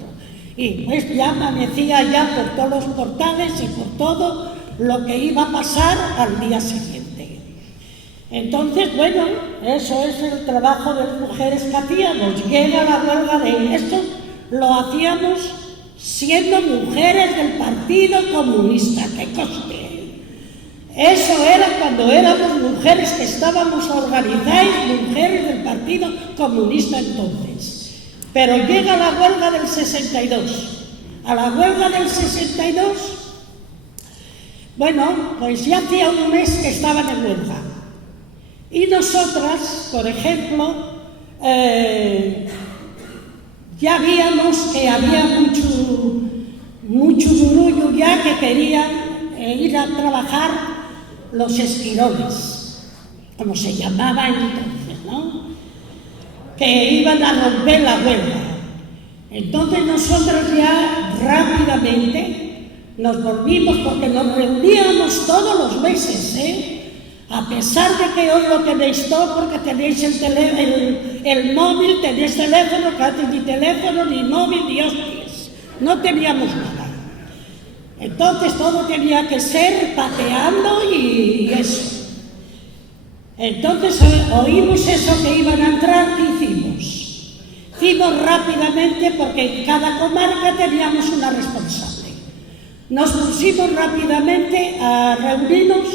Y pues ya amanecía ya por todos los portales y por todo lo que iba a pasar al día siguiente. Entonces, bueno, eso es el trabajo de las mujeres que hacíamos. Llega la huelga de esto, lo hacíamos siendo mujeres del Partido Comunista, que coste. Eso era cuando éramos mujeres que estábamos organizadas, mujeres del Partido Comunista entonces. Pero llega la huelga del 62. A la huelga del 62, bueno, pues ya hacía un mes que estaban en huelga. Y nosotras, por ejemplo, ya víamos que había mucho burullo ya que querían ir a trabajar los esquiroles, como se llamaba entonces, ¿no? Que iban a romper la huelga. Entonces nosotros ya rápidamente nos volvimos, porque nos reuníamos todos los meses, a pesar de que hoy lo tenéis todo, porque tenéis el móvil, tenéis teléfono, que antes ni teléfono, ni móvil, ni hostias. No teníamos nada. Entonces todo tenía que ser pateando y eso. Entonces oímos eso que iban a entrar, ¿qué hicimos? Hicimos rápidamente, porque en cada comarca teníamos una responsable. Nos pusimos rápidamente a reunirnos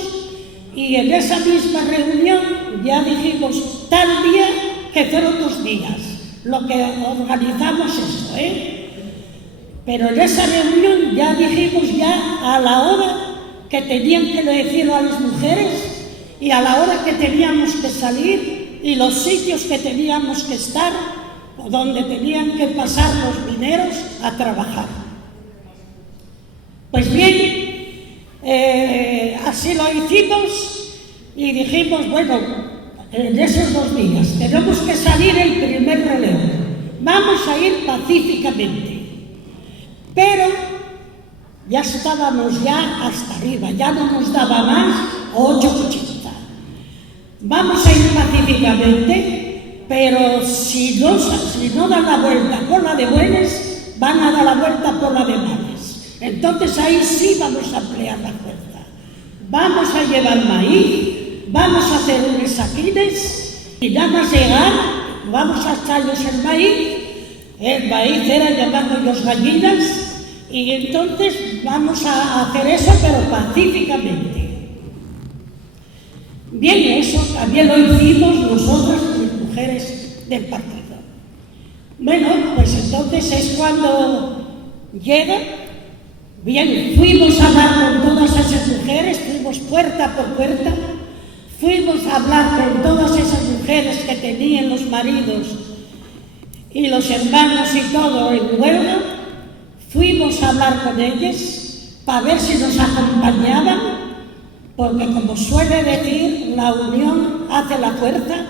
y en esa misma reunión ya dijimos tal día que fueron 2 días, lo que organizamos eso, Pero en esa reunión ya dijimos ya a la hora que tenían que decirlo a las mujeres y a la hora que teníamos que salir y los sitios que teníamos que estar, donde tenían que pasar los mineros a trabajar. Pues bien, así lo hicimos y dijimos, bueno, en esos 2 días tenemos que salir el primer relevo, vamos a ir pacíficamente. Pero ya estábamos ya hasta arriba, ya no nos daba más 8:80. Vamos a ir pacíficamente, pero si no dan la vuelta por la de buenas, van a dar la vuelta por la de malas. Entonces ahí sí vamos a emplear la fuerza. Vamos a llevar maíz, vamos a hacer unos saquines y nada más llegar, vamos a echarlos el maíz era llamándolos gallinas y entonces vamos a hacer eso pero pacíficamente. Bien, eso también lo hicimos nosotras, las mujeres del partido. Bueno, pues entonces es cuando llega. Bien, fuimos a hablar con todas esas mujeres, fuimos puerta por puerta, fuimos a hablar con todas esas mujeres que tenían los maridos y los hermanos y todo en huelga, fuimos a hablar con ellas para ver si nos acompañaban, porque como suele decir, la unión hace la fuerza,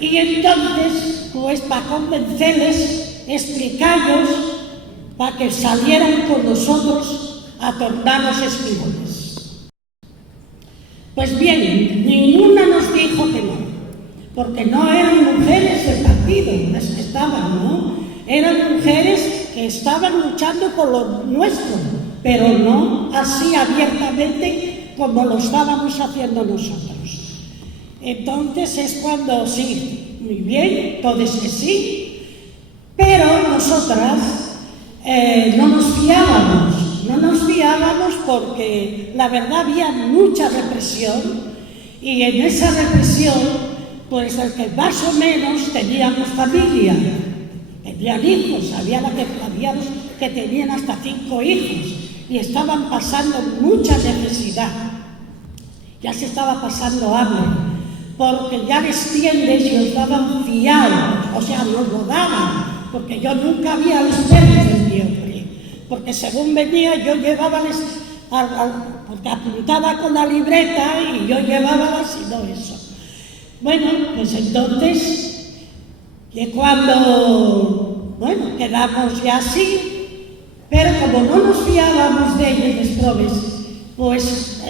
y entonces, pues para convencerles, explicarlos, para que salieran con nosotros a tornarnos espigones. Pues bien, ninguna nos dijo que no, porque no eran mujeres del partido las que estaban, ¿no? Eran mujeres que estaban luchando por lo nuestro, pero no así abiertamente como lo estábamos haciendo nosotros. Entonces es cuando sí, muy bien, todos que sí, pero nosotras no nos fiábamos porque la verdad había mucha represión y en esa represión pues el que más o menos teníamos familia, tenían hijos, había los que tenían hasta 5 hijos y estaban pasando mucha necesidad, ya se estaba pasando hambre, porque ya les tiendes y os daban fiados, o sea, nos lo daban, porque yo nunca había los perros del tiempo, porque según venía yo llevaba porque apuntaba con la libreta y yo llevaba y no eso. Bueno, pues entonces, que cuando, bueno, quedamos ya así, pero como no nos fiábamos de ellos después, pues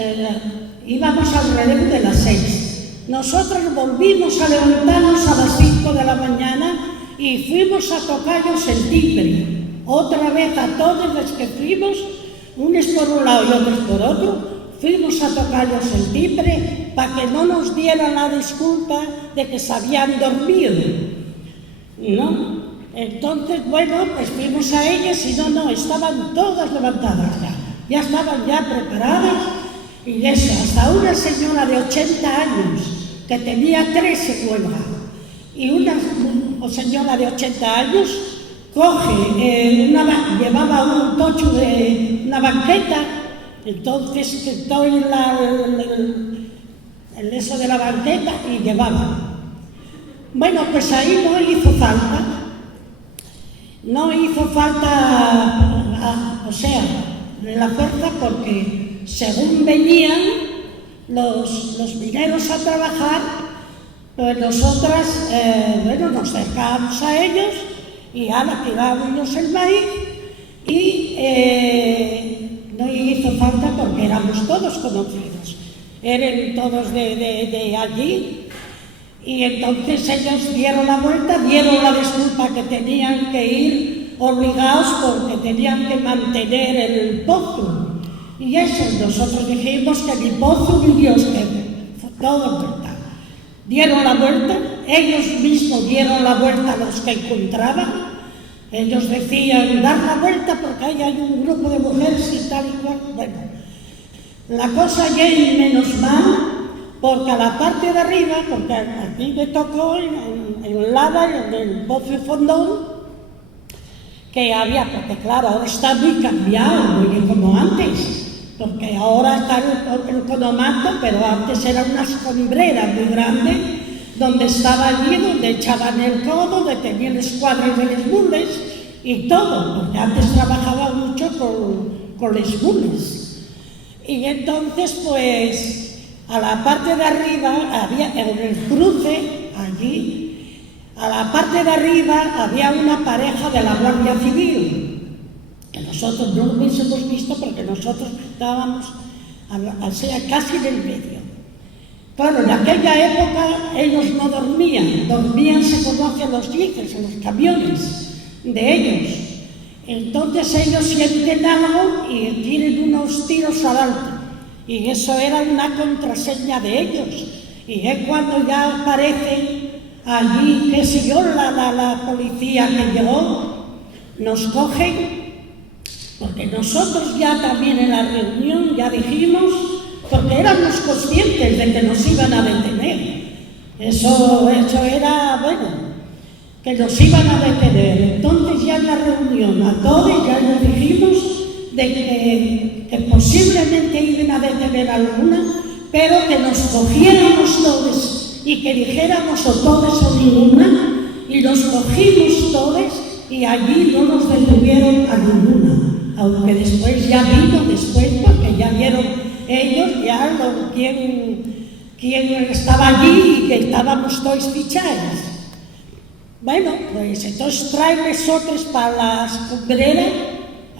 íbamos al relevo de las 6. Nosotros volvimos a levantarnos a las 5 de la mañana y fuimos a tocarlos el timbre. Otra vez a todos los que fuimos, unos por un lado y otros por otro, fuimos a tocarlos el timbre para que no nos dieran la disculpa de que se habían dormido, ¿no? Entonces, bueno, pues fuimos a ellas y no, estaban todas levantadas ya estaban ya preparadas y eso, hasta una señora de 80 años que tenía 13 en huelga y una señora de 80 años coge, llevaba un tocho de una banqueta, entonces quitó el eso de la banqueta y llevaba. Bueno, pues ahí no hizo falta, o sea, la fuerza, porque según venían los mineros a trabajar, pues nosotras, bueno, nos acercábamos a ellos y ahora tirábamos el maíz y no hizo falta porque éramos todos conocidos, eran todos de allí. Y entonces ellos dieron la vuelta, dieron la disculpa que tenían que ir obligados porque tenían que mantener el pozo. Y eso, nosotros dijimos que ni pozo ni Dios, que fue todo verdad. Dieron la vuelta, ellos mismos dieron la vuelta a los que encontraban. Ellos decían, dar la vuelta porque ahí hay un grupo de mujeres y tal y cual. Bueno, La cosa ya es menos mal, porque a la parte de arriba, porque aquí me tocó en Lada, en el Pozo Fondón, que había, porque claro, ahora está muy cambiado, muy bien como antes, porque ahora está el economato, pero antes era una escombrera muy grande, donde estaba allí, donde echaban el codo, donde tenían los cuadros de los mules y todo, porque antes trabajaba mucho con los mules. Y entonces, pues, a la parte de arriba había, en el cruce, allí, a la parte de arriba había una pareja de la Guardia Civil, que nosotros no lo hubiésemos visto porque nosotros estábamos casi en el medio. Claro, en aquella época ellos no dormían, se conocen los diques, en los camiones de ellos. Entonces ellos sienten algo y tienen unos tiros al alto. Y eso era una contraseña de ellos. Y es cuando ya aparece allí, qué sé yo, la policía que llegó, nos cogen, porque nosotros ya también en la reunión ya dijimos, porque éramos conscientes de que nos iban a detener. Eso era, bueno, que nos iban a detener. Entonces ya en la reunión a todos ya nos dijimos de que posiblemente iban a detener a alguna, pero que nos cogiéramos todos y que dijéramos o todos o ninguna, y nos cogimos todos y allí no nos detuvieron a ninguna, aunque después ya vino, porque ya vieron ellos ya quién estaba allí y que estábamos todos fichados. Bueno, pues entonces traerles otros para la escombrera.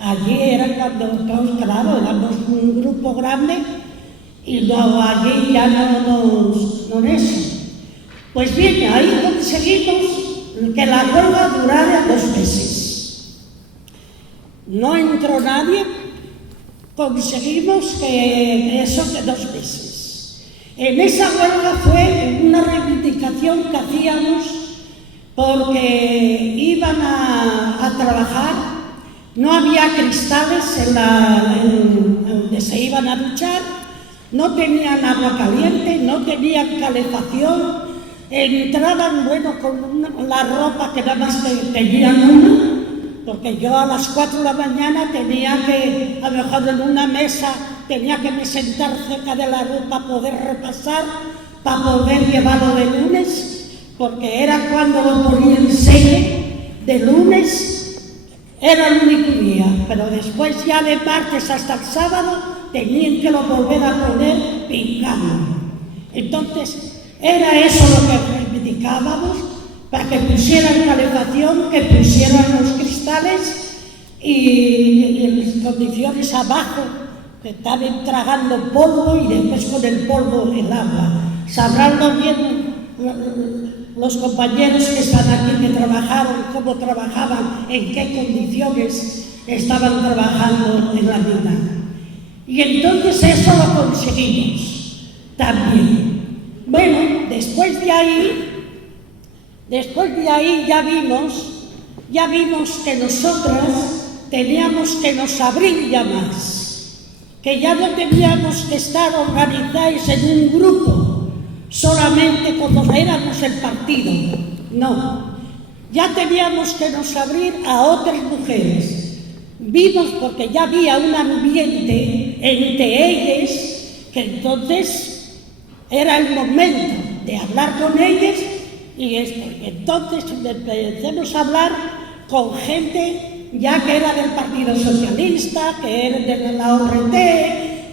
Allí era cuando todos, claro, éramos un grupo grande y luego allí ya no eso. Pues bien, ahí conseguimos que la huelga durara 2 meses. No entró nadie, conseguimos que eso de 2 meses. En esa huelga fue una reivindicación que hacíamos porque iban a trabajar, no había cristales donde se iban a duchar, no tenían agua caliente, no tenían calefacción, entraban, bueno, con la ropa que nada más tenían una, porque yo a las 4 de la mañana tenía que, a lo mejor en una mesa, tenía que me sentar cerca de la ropa para poder repasar, para poder llevarlo de lunes, porque era cuando lo ponían serie, de lunes era el único día, pero después ya de martes hasta el sábado tenían que lo volver a poner picando. Entonces, era eso lo que reivindicábamos, para que pusieran calefacción, que pusieran los cristales y en las condiciones abajo, que estaban tragando polvo y después con el polvo el agua. Sabrán bien los compañeros que están aquí, que trabajaron, cómo trabajaban, en qué condiciones estaban trabajando en la mina. Y entonces eso lo conseguimos también. Bueno, después de ahí ya vimos que nosotras teníamos que nos abrir ya más, que ya no teníamos que estar organizados en un grupo, solamente como éramos el partido, no, ya teníamos que nos abrir a otras mujeres. Vimos, porque ya había un ambiente entre ellas, que entonces era el momento de hablar con ellas, y entonces empecemos a hablar con gente ya que era del Partido Socialista, que eran de la ORT,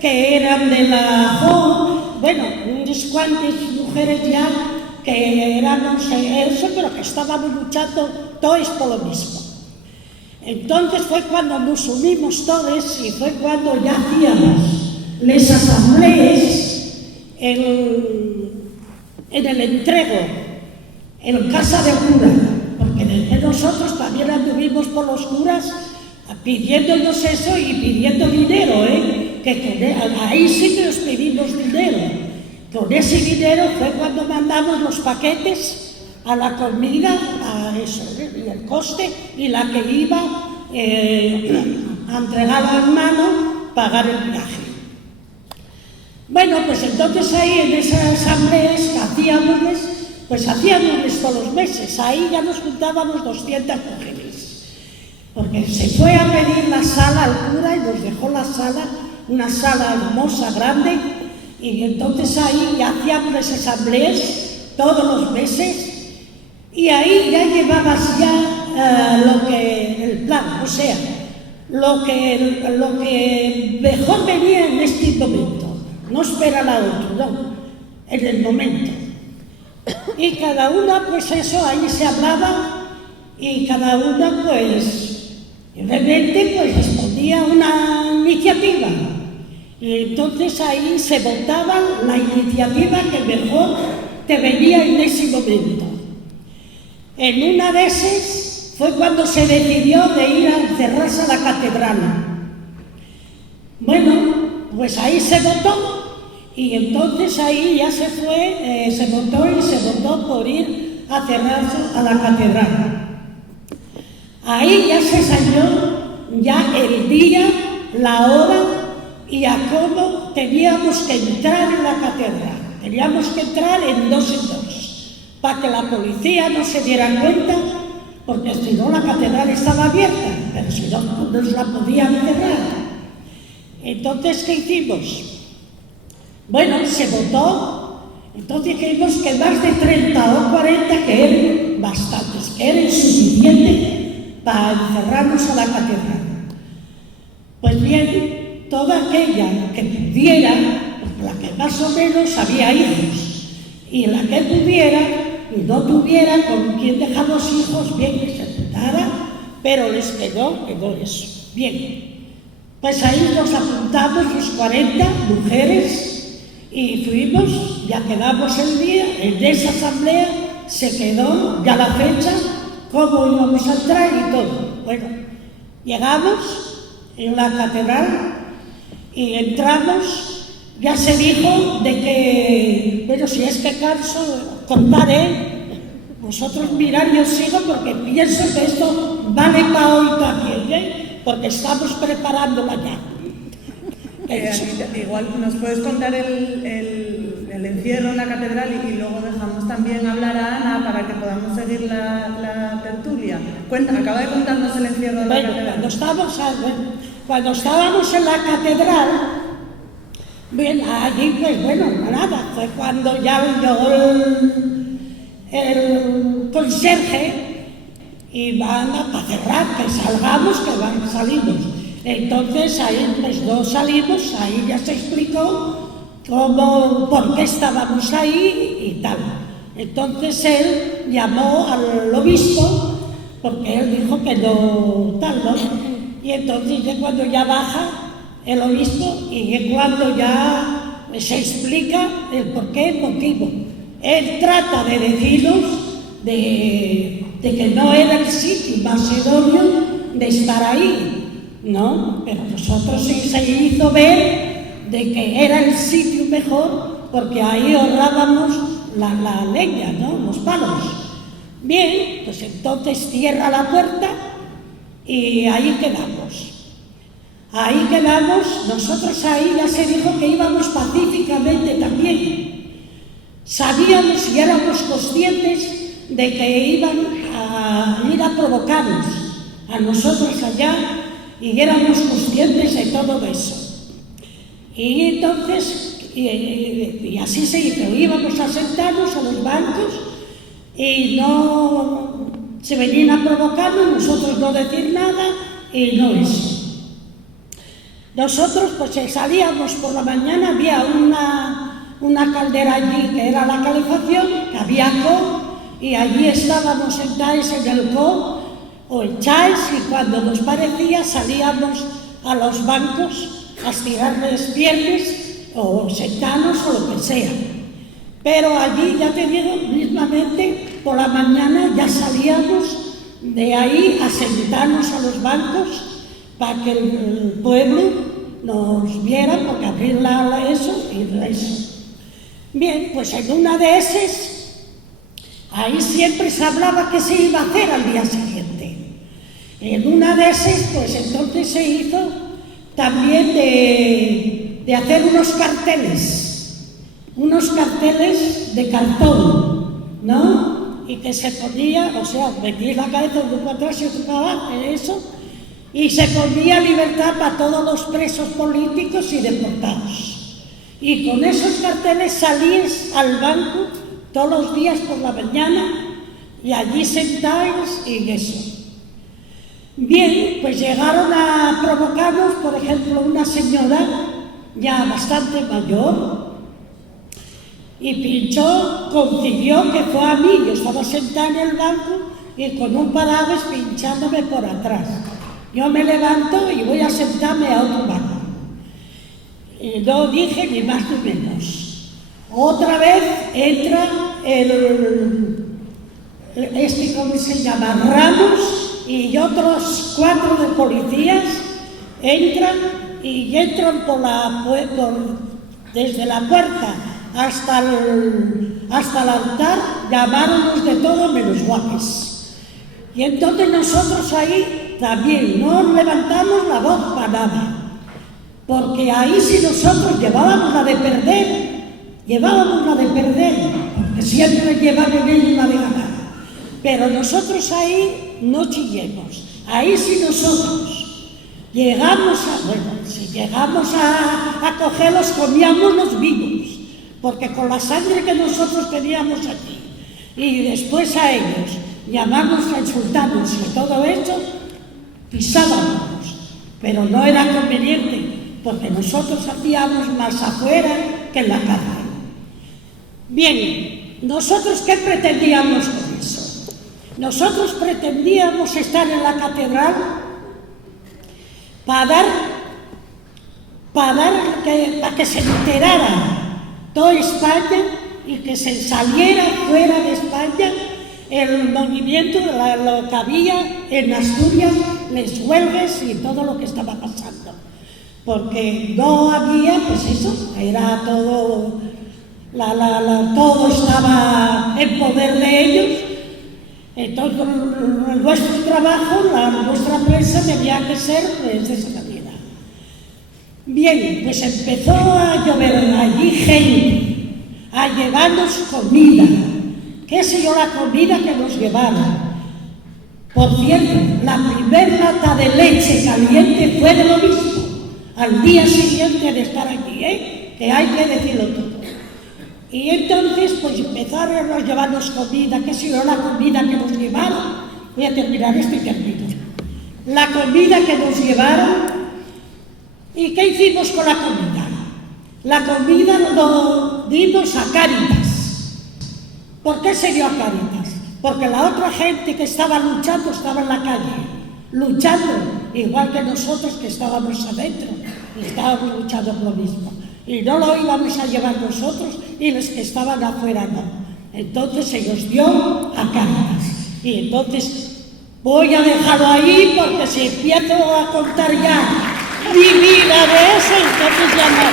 que eran de la JON, bueno, unas cuantas mujeres ya que éramos eso, pero que estábamos luchando todos por lo mismo. Entonces fue cuando nos unimos todos y fue cuando ya hacíamos las asambleas en el entrego, en casa de cura, porque desde nosotros también anduvimos por los curas pidiéndonos eso y pidiendo dinero, que ahí sí que os pedimos dinero. Con ese dinero fue cuando mandamos los paquetes a la comida, a eso, y el coste, y la que iba a entregar a mano, pagar el viaje. Bueno, pues entonces ahí en esas asambleas que hacíamos todos los meses, ahí ya nos juntábamos 200 mujeres, porque se fue a pedir la sala al cura y nos dejó la sala, una sala hermosa, grande, y entonces ahí ya hacíamos esas asambleas todos los meses, y ahí ya llevabas ya el plan, o sea, lo que mejor venía en este momento, no esperar a otro, no, en el momento. Y cada una, pues eso, ahí se hablaba, y cada una, pues, de repente, pues respondía una iniciativa. Y entonces ahí se votaba la iniciativa que mejor te venía en ese momento. En una de esas fue cuando se decidió de ir a encerrarse a la catedral. Bueno, pues ahí se votó. Y entonces ahí ya se votó por ir a cerrarse a la catedral. Ahí ya se salió ya el día, la hora y a cómo teníamos que entrar en la catedral. Teníamos que entrar en 2 en 2, para que la policía no se diera cuenta, porque si no la catedral estaba abierta, pero si no, no nos la podían cerrar. Entonces, ¿qué hicimos? Bueno, se votó, entonces dijimos que más de 30 o 40, que eran bastantes, que eran suficientes para encerrarnos a la catedral. Pues bien, toda aquella que pudiera, porque la que más o menos había hijos, y la que pudiera y no tuviera con quien dejar los hijos, bien que se apuntara, pero les quedó eso. Bien, pues ahí nos apuntamos los 40 mujeres, y fuimos, ya quedamos el día, en esa asamblea se quedó ya la fecha, cómo íbamos a entrar y todo. Bueno, llegamos en la catedral y entramos, ya se dijo de que, bueno, si es que canso, contaré, vosotros mirar, yo sigo porque pienso que esto vale para hoy también, ¿eh? Porque estamos preparándola ya. Anita, igual nos puedes contar el encierro en la catedral y luego dejamos también hablar a Ana para que podamos seguir la tertulia. Acaba de contarnos el encierro de la catedral. Cuando estábamos en la catedral, bien, allí pues bueno, nada, fue cuando ya llegó el conserje y van a cerrar, que salgamos, que salimos. Entonces ahí pues no salimos, ahí ya se explicó por qué estábamos ahí y tal. Entonces él llamó al obispo, porque él dijo que no, tal, ¿no? Y entonces ya cuando ya baja el obispo y cuando ya se explica el por qué, el motivo. Él trata de decirnos de que no era el sitio más idóneo de estar ahí. No, pero nosotros sí se hizo ver de que era el sitio mejor porque ahí ahorrábamos la leña, ¿no? Los palos. Bien, pues entonces cierra la puerta y ahí quedamos. Ahí quedamos, nosotros ahí ya se dijo que íbamos pacíficamente también. Sabíamos y éramos conscientes de que iban a ir a provocarnos a nosotros allá, y éramos conscientes de todo eso. Y entonces, y así se hizo, íbamos a sentarnos a los bancos y no se venían a provocarnos, nosotros no decir nada y no eso. Nosotros pues salíamos por la mañana, había una caldera allí que era la calefacción, que había y allí estábamos sentados en el o echáis y cuando nos parecía salíamos a los bancos a estirarles piernas o sentarnos o lo que sea. Pero allí, ya te digo, mismamente por la mañana ya salíamos de ahí a sentarnos a los bancos para que el pueblo nos viera, porque abrir eso y eso. Bien, pues en una de esas, ahí siempre se hablaba que se iba a hacer al día siguiente. En una de esas, pues entonces se hizo también de hacer unos carteles unos carteles de cartón, ¿no? Y que se ponía, o sea, metíais la cabeza un poco atrás y otro para abajo, eso, y se ponía libertad para todos los presos políticos y deportados. Y con esos carteles salíais al banco todos los días por la mañana y allí sentáis y eso. Bien, pues llegaron a provocarnos, por ejemplo, una señora ya bastante mayor y pinchó, concibió que fue a mí. Yo estaba sentada en el banco y con un paraguas pinchándome por atrás. Yo me levanto y voy a sentarme a otro banco. Y no dije ni más ni menos. Otra vez entra ¿cómo se llama? Ramos y otros 4 de policías entran desde la puerta hasta el altar, llamaronnos de todo menos guapes. Y entonces nosotros ahí también no levantamos la voz para nada, porque ahí si nosotros llevábamos la de perder, porque siempre llevaban ellos la de ganar. Pero nosotros ahí no chillemos. Ahí si nosotros llegamos a cogerlos, comíamos vivos, porque con la sangre que nosotros teníamos aquí, y después a ellos llamarnos a insultarnos y todo eso, pisábamos. Pero no era conveniente, porque nosotros hacíamos más afuera que en la cárcel. Bien, ¿nosotros qué pretendíamos con eso? Nosotros pretendíamos estar en la catedral para que se enterara toda España y que se saliera fuera de España el movimiento de lo que había en Asturias, les huelgas y todo lo que estaba pasando. Porque no había, pues eso, era todo, todo estaba en poder de ellos. Entonces, nuestro trabajo, nuestra prensa tenía que ser de esa manera. Bien, pues empezó a llover allí gente, a llevarnos comida. ¿Qué sé yo la comida que nos llevaron? Por cierto, la primer lata de leche caliente fue de lo mismo, al día siguiente de estar aquí, que hay que decirlo todo. Y entonces, pues empezaron a llevarnos comida, que si no la comida que nos llevaron, voy a terminar esto y termino. La comida que nos llevaron, ¿y qué hicimos con la comida? La comida lo dimos a Cáritas. ¿Por qué se dio a Cáritas? Porque la otra gente que estaba luchando estaba en la calle, luchando, igual que nosotros que estábamos adentro, y estábamos luchando por lo mismo. Y no lo íbamos a llevar nosotros y los que estaban afuera no. Entonces se los dio a Cáritas. Y entonces voy a dejarlo ahí porque si empiezo a contar ya mi vida de eso, entonces ya nada.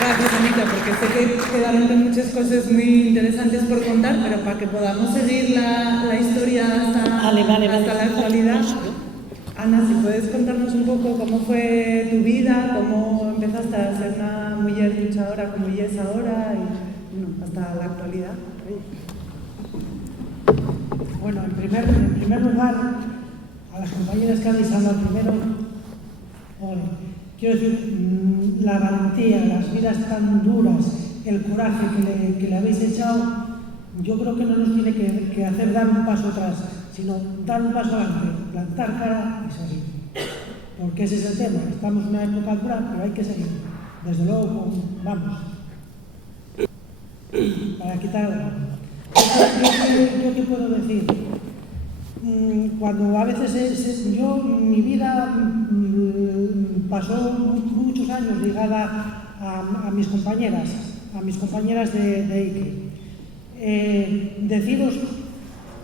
Gracias, Anita, porque sé que quedaron muchas cosas muy interesantes por contar, pero para que podamos seguir la historia hasta la actualidad. Ana, si puedes contarnos un poco cómo fue tu vida, cómo empezaste a ser una mujer luchadora como ella es ahora y hasta la actualidad. Bueno, en primer lugar, a las compañeras que habéis hablado primero, quiero decir, la valentía, las vidas tan duras, el coraje que le habéis echado, yo creo que no nos tiene que hacer dar un paso atrás, sino dar un paso adelante, plantar cara y seguir. Porque ese es el tema, estamos en una época dura, pero hay que seguir. Desde luego, vamos. Para quitar... ¿Yo qué puedo decir? Cuando a veces mi vida pasó muchos años ligada a mis compañeras de IKE. Deciros,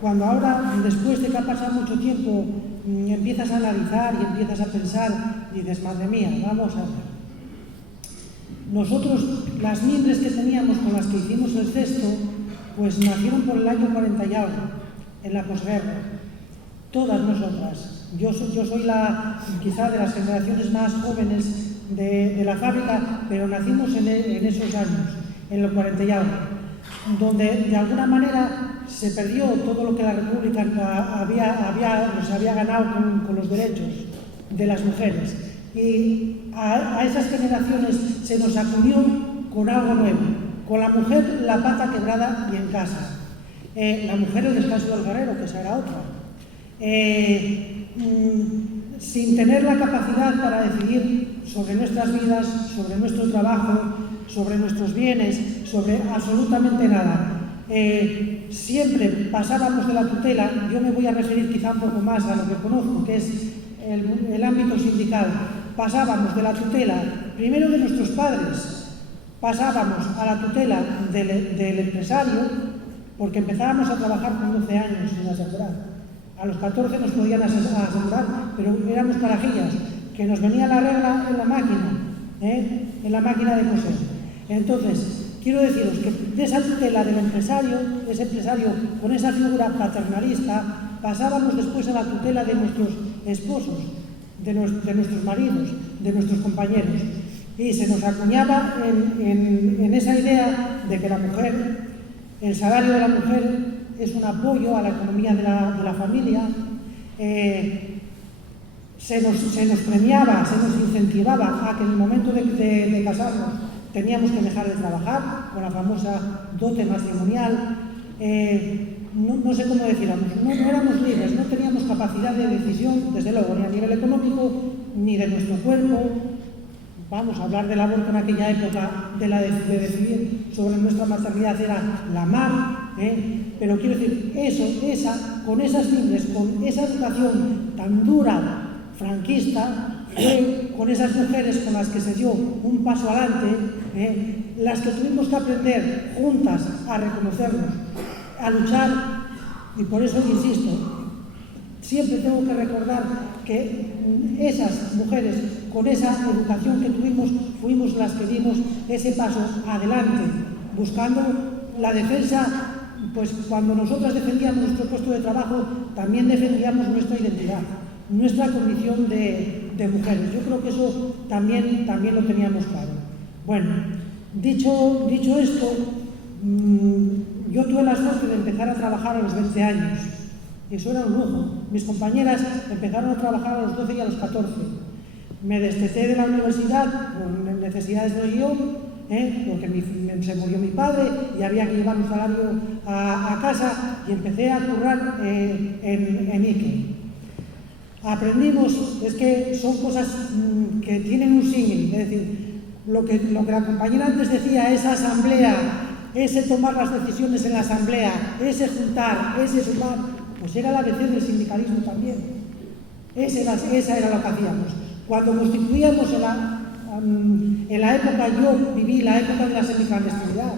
cuando ahora, después de que ha pasado mucho tiempo, empiezas a analizar y empiezas a pensar, y dices, madre mía, vamos a ver. Nosotros, las miembros que teníamos con las que hicimos el cesto, pues nacieron por el año 40 y algo, en la posguerra. todas nosotras. Yo soy quizá de las generaciones más jóvenes de la fábrica, pero nacimos en esos años, en los 40 y algo, donde de alguna manera se perdió todo lo que la República nos había ganado con los derechos de las mujeres. Y a esas generaciones se nos acudió con algo nuevo, con la mujer la pata quebrada y en casa, la mujer el descanso del guerrero, que esa era otra, sin tener la capacidad para decidir sobre nuestras vidas, sobre nuestro trabajo, sobre nuestros bienes, sobre absolutamente nada. Siempre pasábamos de la tutela. Yo me voy a referir quizá un poco más a lo que conozco, que es el ámbito sindical. Pasábamos de la tutela, primero de nuestros padres, pasábamos a la tutela del empresario, porque empezábamos a trabajar con 12 años sin asegurar. A los 14 nos podían asegurar, pero éramos carajillas, que nos venía la regla en la máquina de coser. Entonces, quiero deciros que de esa tutela del empresario, ese empresario con esa figura paternalista, pasábamos después a la tutela de nuestros esposos, de nuestros maridos, de nuestros compañeros. Y se nos acuñaba en esa idea de que la mujer, el salario de la mujer es un apoyo a la economía de la familia. Se nos premiaba, se nos incentivaba a que en el momento de casarnos teníamos que dejar de trabajar, con la famosa dote matrimonial. No sé cómo decíamos, no éramos libres, no teníamos capacidad de decisión, desde luego, ni a nivel económico, ni de nuestro cuerpo. Vamos a hablar del aborto en aquella época, de decidir sobre nuestra maternidad era la mar, pero quiero decir, con esas fibras, con esa educación tan dura, franquista, fue con esas mujeres con las que se dio un paso adelante, las que tuvimos que aprender juntas a reconocernos, a luchar, y por eso insisto, siempre tengo que recordar que esas mujeres, con esa educación que tuvimos, fuimos las que dimos ese paso adelante, buscando la defensa. Pues cuando nosotras defendíamos nuestro puesto de trabajo, también defendíamos nuestra identidad, nuestra condición de mujeres. Yo creo que eso también lo teníamos claro. Bueno, dicho esto, yo tuve la suerte de empezar a trabajar a los 20 años. Eso era un lujo. Mis compañeras empezaron a trabajar a los 12 y a los 14. Me desteté de la universidad por necesidades de guión, porque se murió mi padre y había que llevar un salario a casa, y empecé a currar en Ike. Aprendimos, es que son cosas que tienen un símil, es decir, lo que la compañera antes decía, esa asamblea, ese tomar las decisiones en la asamblea, ese juntar, ese sumar, pues era el ABC del sindicalismo también. Esa era lo que hacíamos. Cuando constituíamos en la época, yo viví la época de la semiclandestinidad,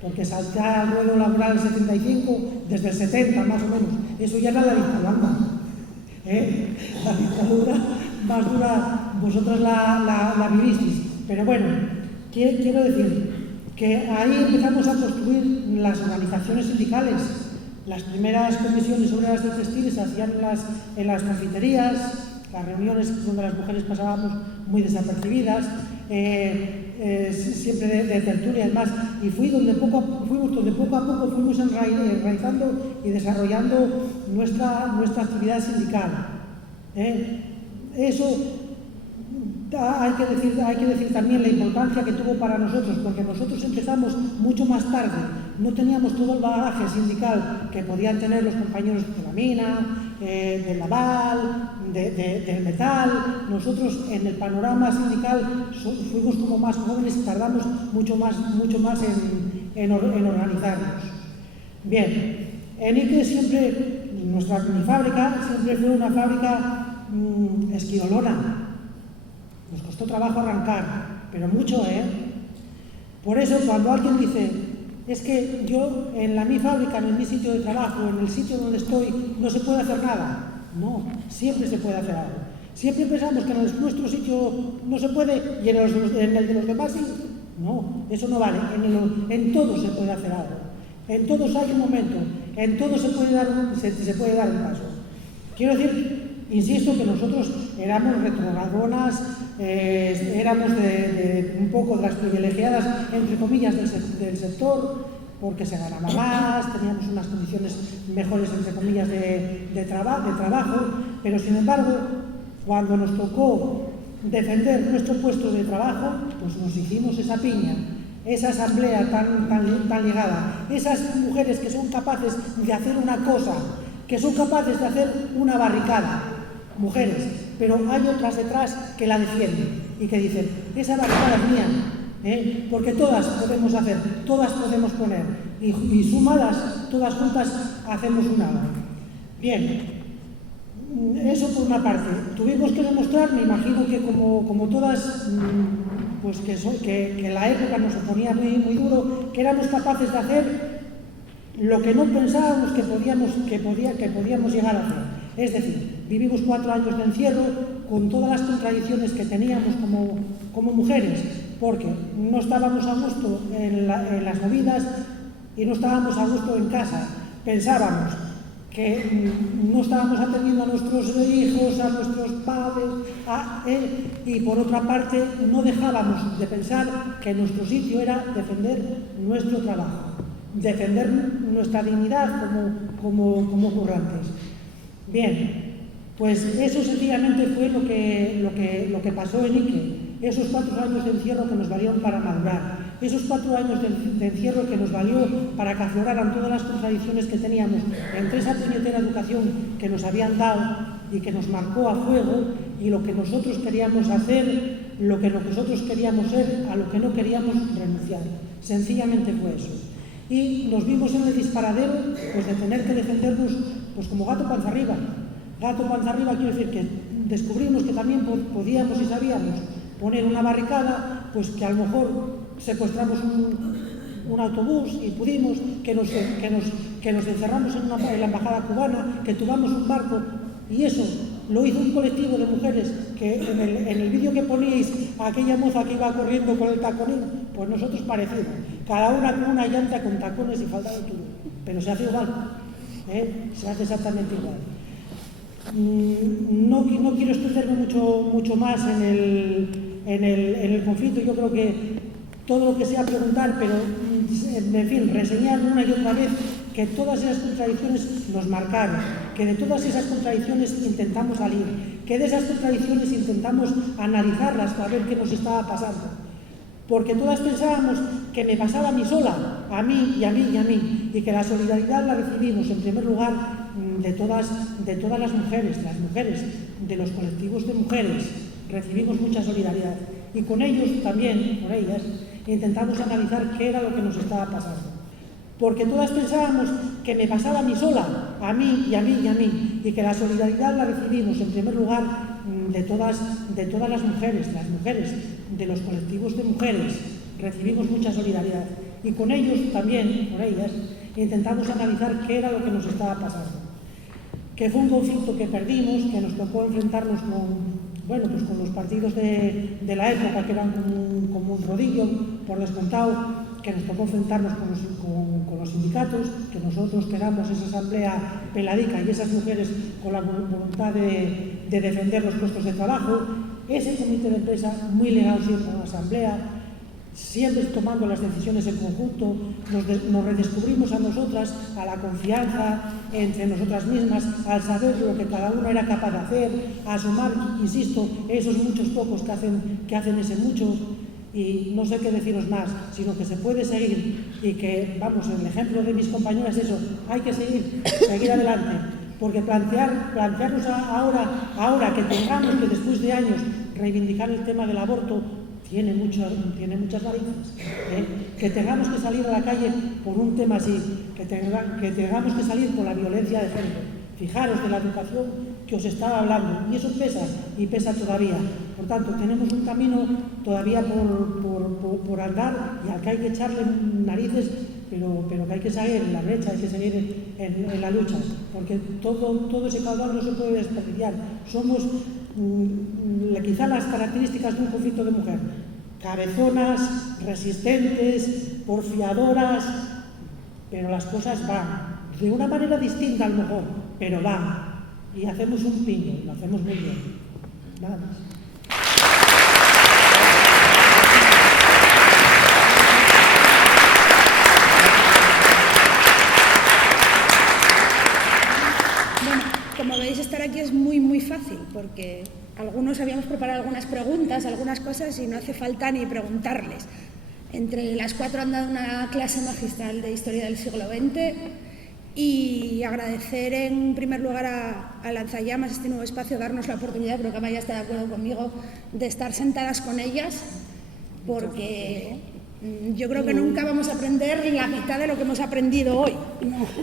porque salté al ruedo laboral el 75, desde el 70 más o menos. Eso ya era la dictadura. La dictadura más dura, vosotros la vivisteis. Pero bueno, quiero decir que ahí empezamos a construir las organizaciones sindicales. Las primeras comisiones obreras de textiles se hacían en las confiterías, las reuniones donde las mujeres pasábamos muy desapercibidas, siempre de tertulia, además, y fuimos donde poco a poco fuimos enraizando y desarrollando nuestra actividad sindical. Eso hay que decir también la importancia que tuvo para nosotros, porque nosotros empezamos mucho más tarde, no teníamos todo el bagaje sindical que podían tener los compañeros de la mina, del naval, del metal. Nosotros en el panorama sindical fuimos como más jóvenes y tardamos mucho más en organizarnos. Bien, en Ike siempre, mi fábrica siempre fue una fábrica esquirolona. Nos costó trabajo arrancar, pero mucho, Por eso cuando alguien dice, es que yo en mi fábrica, en mi sitio de trabajo, en el sitio donde estoy, no se puede hacer nada. No, siempre se puede hacer algo. Siempre pensamos que en nuestro sitio no se puede y en el de los demás sí. No, eso no vale. En todo se puede hacer algo. En todos hay un momento. En todo se puede dar un paso. Quiero decir, insisto, que nosotros éramos retrogradonas, éramos un poco de las privilegiadas, entre comillas, del sector, porque se ganaba más, teníamos unas condiciones mejores, entre comillas, de trabajo, pero sin embargo, cuando nos tocó defender nuestro puesto de trabajo, pues nos hicimos esa piña, esa asamblea tan ligada, esas mujeres que son capaces de hacer una cosa, que son capaces de hacer una barricada, mujeres, pero hay otras detrás que la defienden y que dicen, esa barricada es mía, porque todas podemos hacer, todas podemos poner, y sumadas, todas juntas, hacemos una obra. Bien. Eso por una parte. Tuvimos que demostrar, me imagino que como todas, pues que la época nos oponía muy duro, que éramos capaces de hacer lo que no pensábamos que podíamos llegar a hacer. Es decir, vivimos 4 años de encierro con todas las contradicciones que teníamos como mujeres, porque no estábamos a gusto en las movidas y no estábamos a gusto en casa. Pensábamos que no estábamos atendiendo a nuestros hijos, a nuestros padres, y por otra parte no dejábamos de pensar que nuestro sitio era defender nuestro trabajo, defender nuestra dignidad como currantes. Bien, pues eso sencillamente fue lo que pasó en Ike, esos 4 años de encierro que nos valieron para madurar. Esos 4 años de encierro que nos valió para que afloraran todas las contradicciones que teníamos entre esa puñetera educación que nos habían dado y que nos marcó a fuego, y lo que nosotros queríamos hacer, lo que nosotros queríamos ser, a lo que no queríamos renunciar. Sencillamente fue eso. Y nos vimos en el disparadero, pues, de tener que defendernos, pues, como gato panza arriba. Gato panza arriba quiere decir que descubrimos que también podíamos y sabíamos poner una barricada, pues que a lo mejor secuestramos un autobús y pudimos, que nos encerramos en la embajada cubana, que tuvamos un barco, y eso lo hizo un colectivo de mujeres que en el vídeo que poníais, aquella moza que iba corriendo con el taconín, pues nosotros parecido, cada una con una llanta con tacones y falda de tubo, pero se hace igual, se hace exactamente igual. No quiero extenderme mucho más en el conflicto. Yo creo que todo lo que sea preguntar, pero en fin, reseñar una y otra vez que todas esas contradicciones nos marcaron, que de todas esas contradicciones intentamos salir, que de esas contradicciones intentamos analizarlas para ver qué nos estaba pasando. Porque todas pensábamos que me pasaba a mí sola, a mí y a mí y a mí, y que la solidaridad la recibimos en primer lugar de todas las mujeres, de los colectivos de mujeres, recibimos mucha solidaridad. Y con ellos también, con ellas, intentamos analizar qué era lo que nos estaba pasando. Porque todas pensábamos que me pasaba a mí sola, a mí y a mí y a mí, y que la solidaridad la recibimos en primer lugar de todas las mujeres, de los colectivos de mujeres, recibimos mucha solidaridad. Y con ellos también, con ellas, intentamos analizar qué era lo que nos estaba pasando. Que fue un conflicto que perdimos, que nos tocó enfrentarnos con los partidos de la época, que eran como un rodillo, por descontado, que nos tocó enfrentarnos con los sindicatos, que nosotros queramos esa asamblea peladica y esas mujeres con la voluntad de defender los puestos de trabajo, ese comité de empresa muy ligado siempre a la asamblea, siempre tomando las decisiones en conjunto, nos redescubrimos a nosotras, a la confianza entre nosotras mismas, al saber lo que cada uno era capaz de hacer, a sumar, insisto, esos muchos pocos que hacen ese mucho. Y no sé qué deciros más, sino que se puede seguir y que, vamos, el ejemplo de mis compañeras es eso, hay que seguir adelante, porque plantearnos ahora que tengamos que después de años reivindicar el tema del aborto tiene muchas narices, que tengamos que salir a la calle por un tema así, que tengamos que salir por la violencia de género. Fijaros de la educación que os estaba hablando, y eso pesa, y pesa todavía. Por tanto, tenemos un camino todavía por andar, y al que hay que echarle narices, pero que hay que seguir en la brecha, hay que seguir en la lucha, porque todo ese caudal no se puede desperdiciar. Somos quizá las características de un conflicto de mujer: cabezonas, resistentes, porfiadoras, pero las cosas van de una manera distinta a lo mejor, pero van. y hacemos un piño, lo hacemos muy bien. Nada más. Bueno, como veis, estar aquí es muy fácil, porque algunos habíamos preparado algunas preguntas, algunas cosas, y no hace falta ni preguntarles. Entre las 4 han dado una clase magistral de Historia del siglo XX, y agradecer en primer lugar a Lanzallamas este nuevo espacio, darnos la oportunidad, creo que Amaya está de acuerdo conmigo, de estar sentadas con ellas, porque yo creo que nunca vamos a aprender la mitad de lo que hemos aprendido hoy,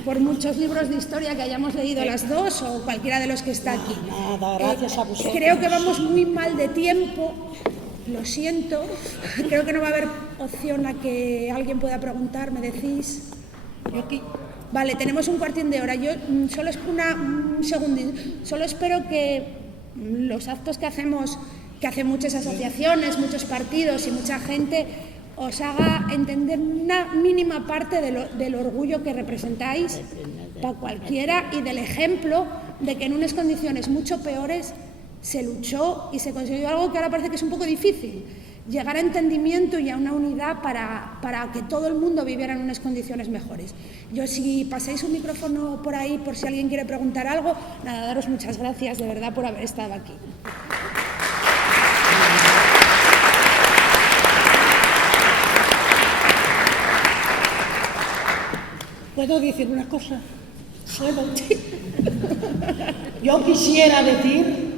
por muchos libros de historia que hayamos leído las dos o cualquiera de los que está aquí. Nada, gracias a vosotros. Creo que vamos muy mal de tiempo, lo siento, creo que no va a haber opción a que alguien pueda preguntar, ¿me decís? Yo aquí. Vale, tenemos un cuartín de hora. Yo solo un segundito. Solo espero que los actos que hacemos, que hacen muchas asociaciones, muchos partidos y mucha gente, os haga entender una mínima parte del orgullo que representáis para cualquiera y del ejemplo de que en unas condiciones mucho peores se luchó y se consiguió algo que ahora parece que es un poco difícil. Llegar a entendimiento y a una unidad para que todo el mundo viviera en unas condiciones mejores. Yo, si pasáis un micrófono por ahí, por si alguien quiere preguntar algo, nada, daros muchas gracias de verdad por haber estado aquí. ¿Puedo decir una cosa? ¿Puedo? Yo quisiera decir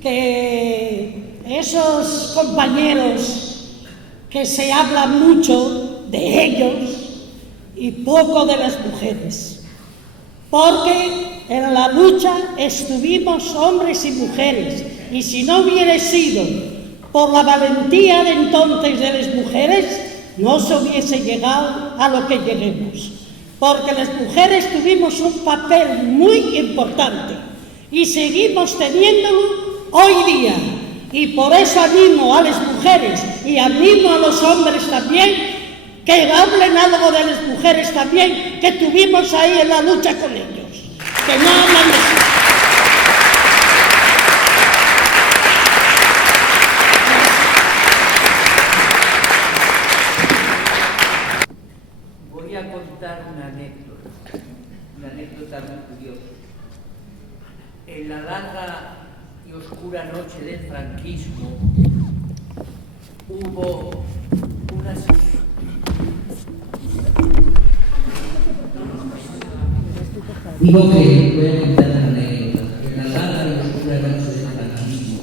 que esos compañeros que se habla mucho de ellos y poco de las mujeres, porque en la lucha estuvimos hombres y mujeres, y si no hubiera sido por la valentía de entonces de las mujeres, no se hubiese llegado a lo que lleguemos, porque las mujeres tuvimos un papel muy importante y seguimos teniéndolo hoy día. Y por eso animo a las mujeres y animo a los hombres también que hablen algo de las mujeres también, que tuvimos ahí en la lucha con ellos. Que no hablan de eso. Voy a contar una anécdota muy curiosa. En la larga y oscura noche del franquismo hubo unas... Digo que voy a contar una anécdota. En la larga y oscura noche del franquismo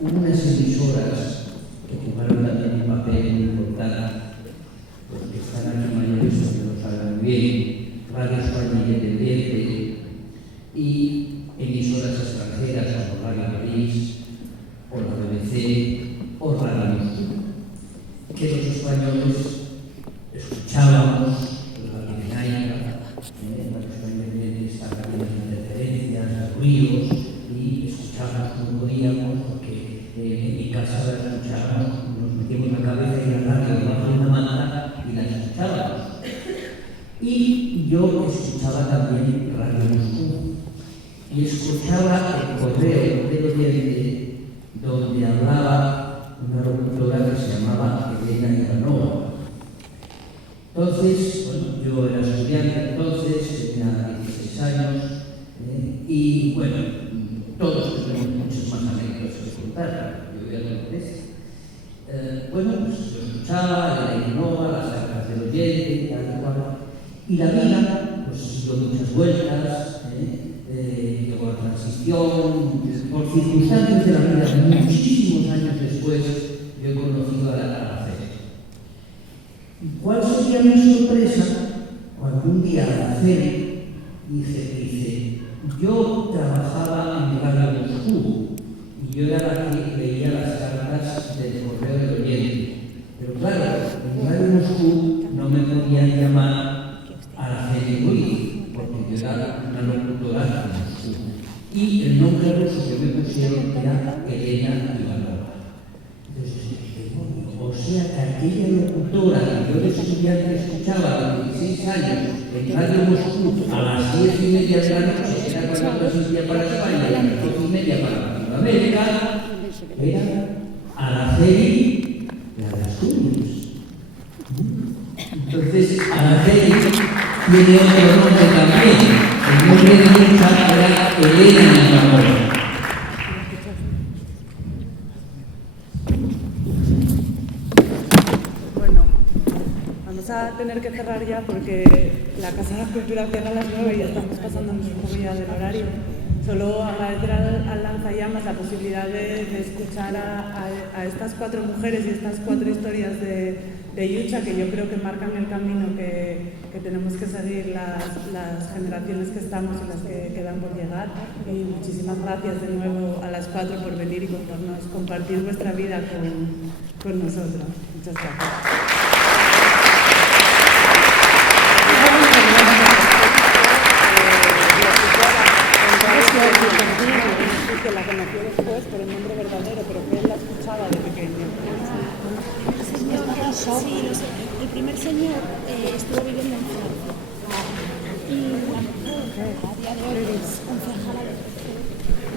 hubo unas emisoras que jugaron también un papel muy importante, porque están aquí mayores que lo saben bien, Radio España Independiente y emisoras extranjeras como Radio París o la BBC o Radio Moscú, que los españoles escuchábamos la Pirenaica, esta cadena de interferencias, ruidos, y escuchábamos como podíamos, porque en mi casa la escuchábamos, nos metíamos la cabeza y la radio debajo de una manta y la escuchábamos. Y yo escuchaba también Radio Moscú. Y escuchaba el correo del oyente donde hablaba una locutora que se llamaba Elena Ivanova. Entonces, bueno, yo era estudiante entonces, tenía 16 años, y bueno, todos tenemos muchas más anécdotas que contar, yo voy a contar. Bueno, pues yo escuchaba Elena Ivanova, las cartas del oyente, tal y cual, y la vida, pues dio muchas vueltas. Llegó la transición, por circunstancias de la vida, muchísimos años después, yo he conocido a la CEP. ¿Cuál sería mi sorpresa cuando un día la CEP dice, yo trabajaba en Radio Moscú y yo era la que leía las cartas del correo del oyente? Pero claro, en Radio Moscú no me podían llamar a la CEP Ruiz, porque yo era una locutora y el nombre ruso que me pusieron era Elena Ivanova. Entonces dije, o sea que aquella locutora que yo les estudiante que escuchaba a 16 años en Radio Moscú a las 10:30 de la noche, que era cuando transmitía para España, y a las 12:30 para Latinoamérica, era Araceli de Asturias. Entonces, Araceli tiene otro nombre también. El nombre de Lucha era Elena Navarro. Vamos a tener que cerrar ya porque la Casa de la Cultura cierra a las 9 y ya estamos pasando un poco ya del horario. Solo agradecer al Lanzallamas la posibilidad de escuchar a estas 4 mujeres y estas 4 historias de Yucha, que yo creo que marcan el camino que tenemos que seguir las generaciones que estamos y las que quedan por llegar. Y muchísimas gracias de nuevo a las 4 por venir y compartir vuestra vida con nosotros. Muchas gracias. Que la conoció después por el nombre verdadero, pero que él la escuchaba de pequeño. Sí, lo sé. El primer señor estuvo viviendo en Francia y la mujer a día de hoy es concejala de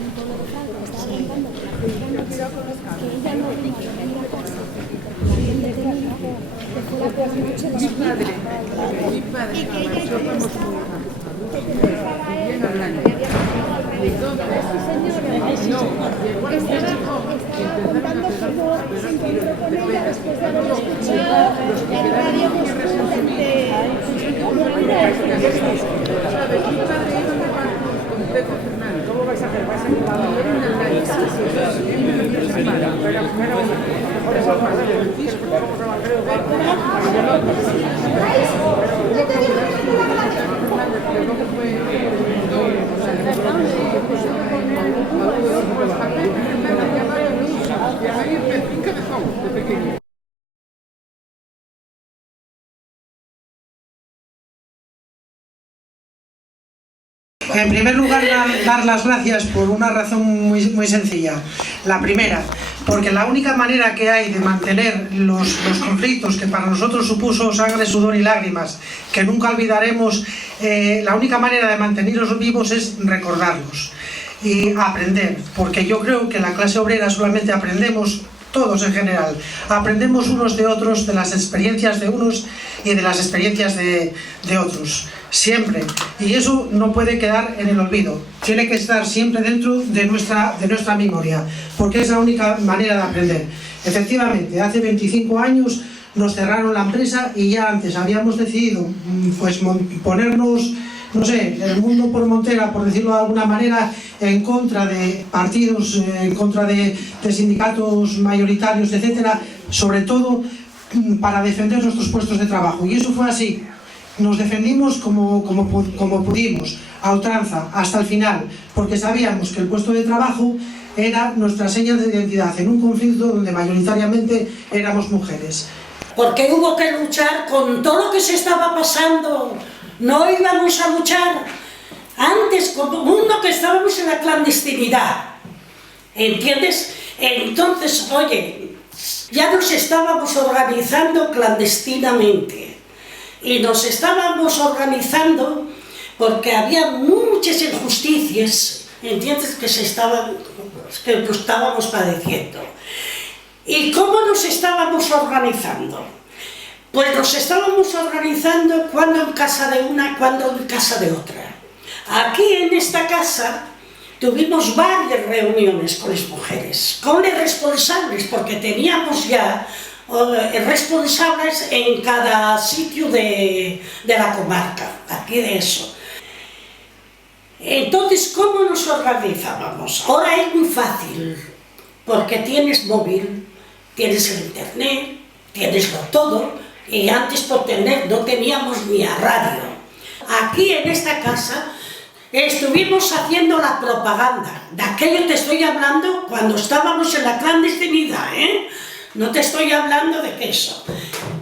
un pueblo de Francia. Estaba contando que ella no vino a dormir a casa porque la habían detenido, que fue la peor noche de su vida y que ella ya estaba que pensaba él que había pasado al revés. Esta señora estaba contando cómo se encontró con ella después de haber escuchado en Radio Moscú durante ¿cómo vais a hacer? ¿Vais a En primer lugar, dar las gracias por una razón muy sencilla. La primera, porque la única manera que hay de mantener los conflictos que para nosotros supuso sangre, sudor y lágrimas, que nunca olvidaremos, la única manera de mantenerlos vivos es recordarlos y aprender, porque yo creo que la clase obrera solamente aprendemos, todos en general, aprendemos unos de otros, de las experiencias de unos y de las experiencias de otros, siempre, y eso no puede quedar en el olvido, tiene que estar siempre dentro de nuestra memoria, porque es la única manera de aprender. Efectivamente, hace 25 años nos cerraron la empresa y ya antes habíamos decidido pues ponernos, no sé, el mundo por montera, por decirlo de alguna manera, en contra de partidos, en contra de sindicatos mayoritarios, etcétera, sobre todo para defender nuestros puestos de trabajo. Y eso fue así. Nos defendimos como pudimos, a ultranza, hasta el final, porque sabíamos que el puesto de trabajo era nuestra seña de identidad en un conflicto donde mayoritariamente éramos mujeres. Porque hubo que luchar con todo lo que se estaba pasando. No íbamos a luchar antes como uno que estábamos en la clandestinidad, ¿entiendes? Entonces, oye, ya nos estábamos organizando clandestinamente y nos estábamos organizando porque había muchas injusticias, ¿entiendes? Que nos estábamos padeciendo. ¿Y cómo nos estábamos organizando? Pues nos estábamos organizando cuando en casa de una, cuando en casa de otra. Aquí en esta casa tuvimos varias reuniones con las mujeres, con los responsables, porque teníamos ya responsables en cada sitio de la comarca, aquí de eso. Entonces, ¿cómo nos organizábamos? Ahora es muy fácil, porque tienes móvil, tienes el internet, tienes todo. Y antes por tener no teníamos ni a radio. Aquí en esta casa estuvimos haciendo la propaganda. De aquello te estoy hablando cuando estábamos en la clandestinidad, ¿eh? No te estoy hablando de queso.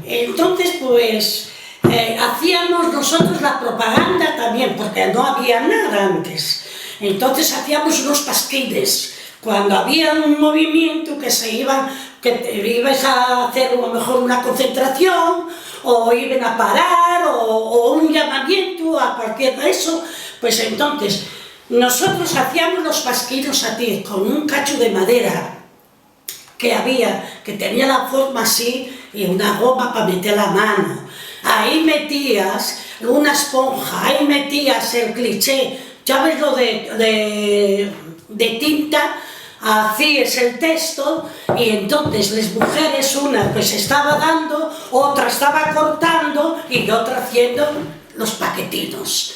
Entonces, pues, hacíamos nosotros la propaganda también, porque no había nada antes. Entonces hacíamos unos pasquines. Cuando había un movimiento que ibas a hacer a lo mejor una concentración o iban a parar, o un llamamiento a cualquier de eso, pues entonces nosotros hacíamos los pasquinos a ti con un cacho de madera que había, que tenía la forma así y una goma para meter la mano. Ahí metías una esponja, ahí metías el cliché, ¿sabes lo de tinta? Hacías el texto y entonces las mujeres, una pues estaba dando, otra estaba cortando y otra haciendo los paquetinos.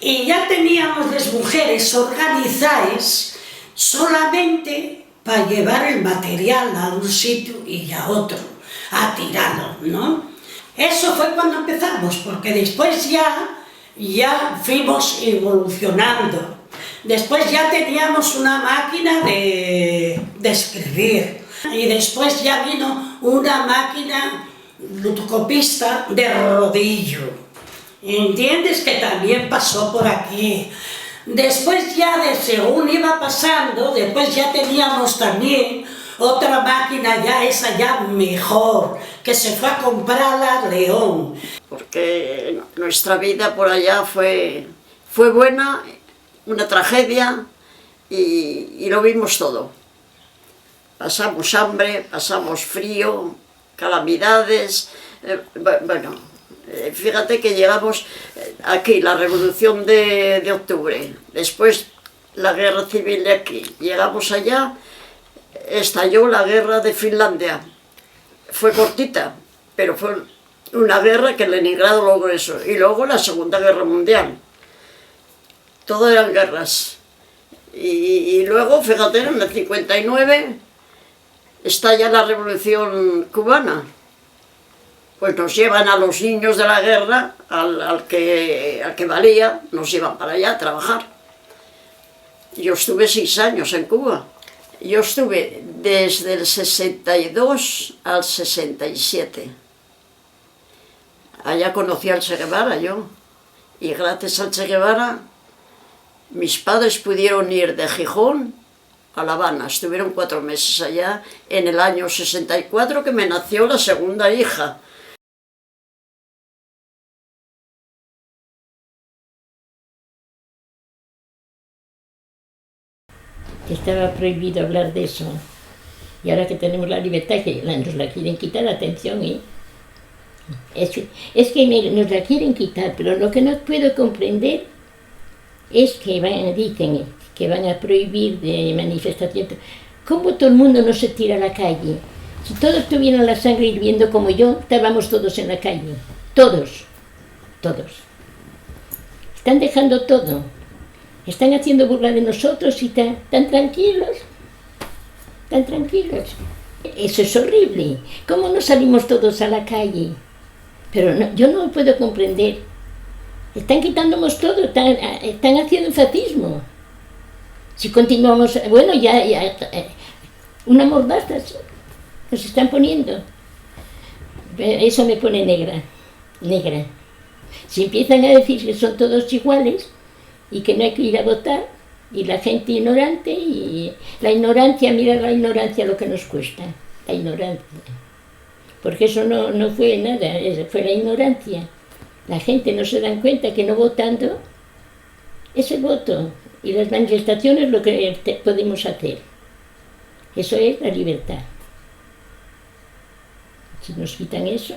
Y ya teníamos las mujeres organizadas solamente para llevar el material a un sitio y a otro, a tirarlo, ¿no? Eso fue cuando empezamos, porque después ya fuimos evolucionando. Después ya teníamos una máquina de escribir y después ya vino una máquina fotocopista de rodillo. ¿Entiendes? Que también pasó por aquí. Después ya, según iba pasando, después ya teníamos también otra máquina, ya esa ya mejor, que se fue a comprar a León. Porque nuestra vida por allá fue buena, una tragedia, y lo vimos todo. Pasamos hambre, pasamos frío, calamidades, bueno, fíjate que llegamos aquí, la Revolución de Octubre, después la Guerra Civil de aquí, llegamos allá, estalló la Guerra de Finlandia. Fue cortita, pero fue una guerra que Leningrado logró eso, y luego la Segunda Guerra Mundial. Todo eran guerras. Y luego, fíjate, en el 59 estalla la Revolución Cubana. Pues nos llevan a los niños de la guerra, al que valía, nos llevan para allá a trabajar. Yo estuve 6 años en Cuba. Yo estuve desde el 62 al 67. Allá conocí al Che Guevara yo. Y gracias al Che Guevara, mis padres pudieron ir de Gijón a La Habana. Estuvieron 4 meses allá en el año 64, que me nació la segunda hija. Estaba prohibido hablar de eso. Y ahora que tenemos la libertad, que nos la quieren quitar, atención, ¿eh? Es que nos la quieren quitar, pero lo que no puedo comprender es que dicen que van a prohibir de manifestación. ¿Cómo todo el mundo no se tira a la calle? Si todos tuvieran la sangre hirviendo como yo, estábamos todos en la calle. Todos. Están dejando todo. Están haciendo burla de nosotros y tan tranquilos. Tan tranquilos. Eso es horrible. ¿Cómo no salimos todos a la calle? Pero no, yo no puedo comprender. Están quitándonos todo, están haciendo fascismo. Si continuamos, bueno, ya una mordaza nos están poniendo. Eso me pone negra. Si empiezan a decir que son todos iguales y que no hay que ir a votar, y la gente ignorante, y la ignorancia, mira la ignorancia lo que nos cuesta, la ignorancia. Porque eso no fue nada, fue la ignorancia. La gente no se dan cuenta que no votando es el voto, y las manifestaciones lo que podemos hacer. Eso es la libertad. Si nos quitan eso...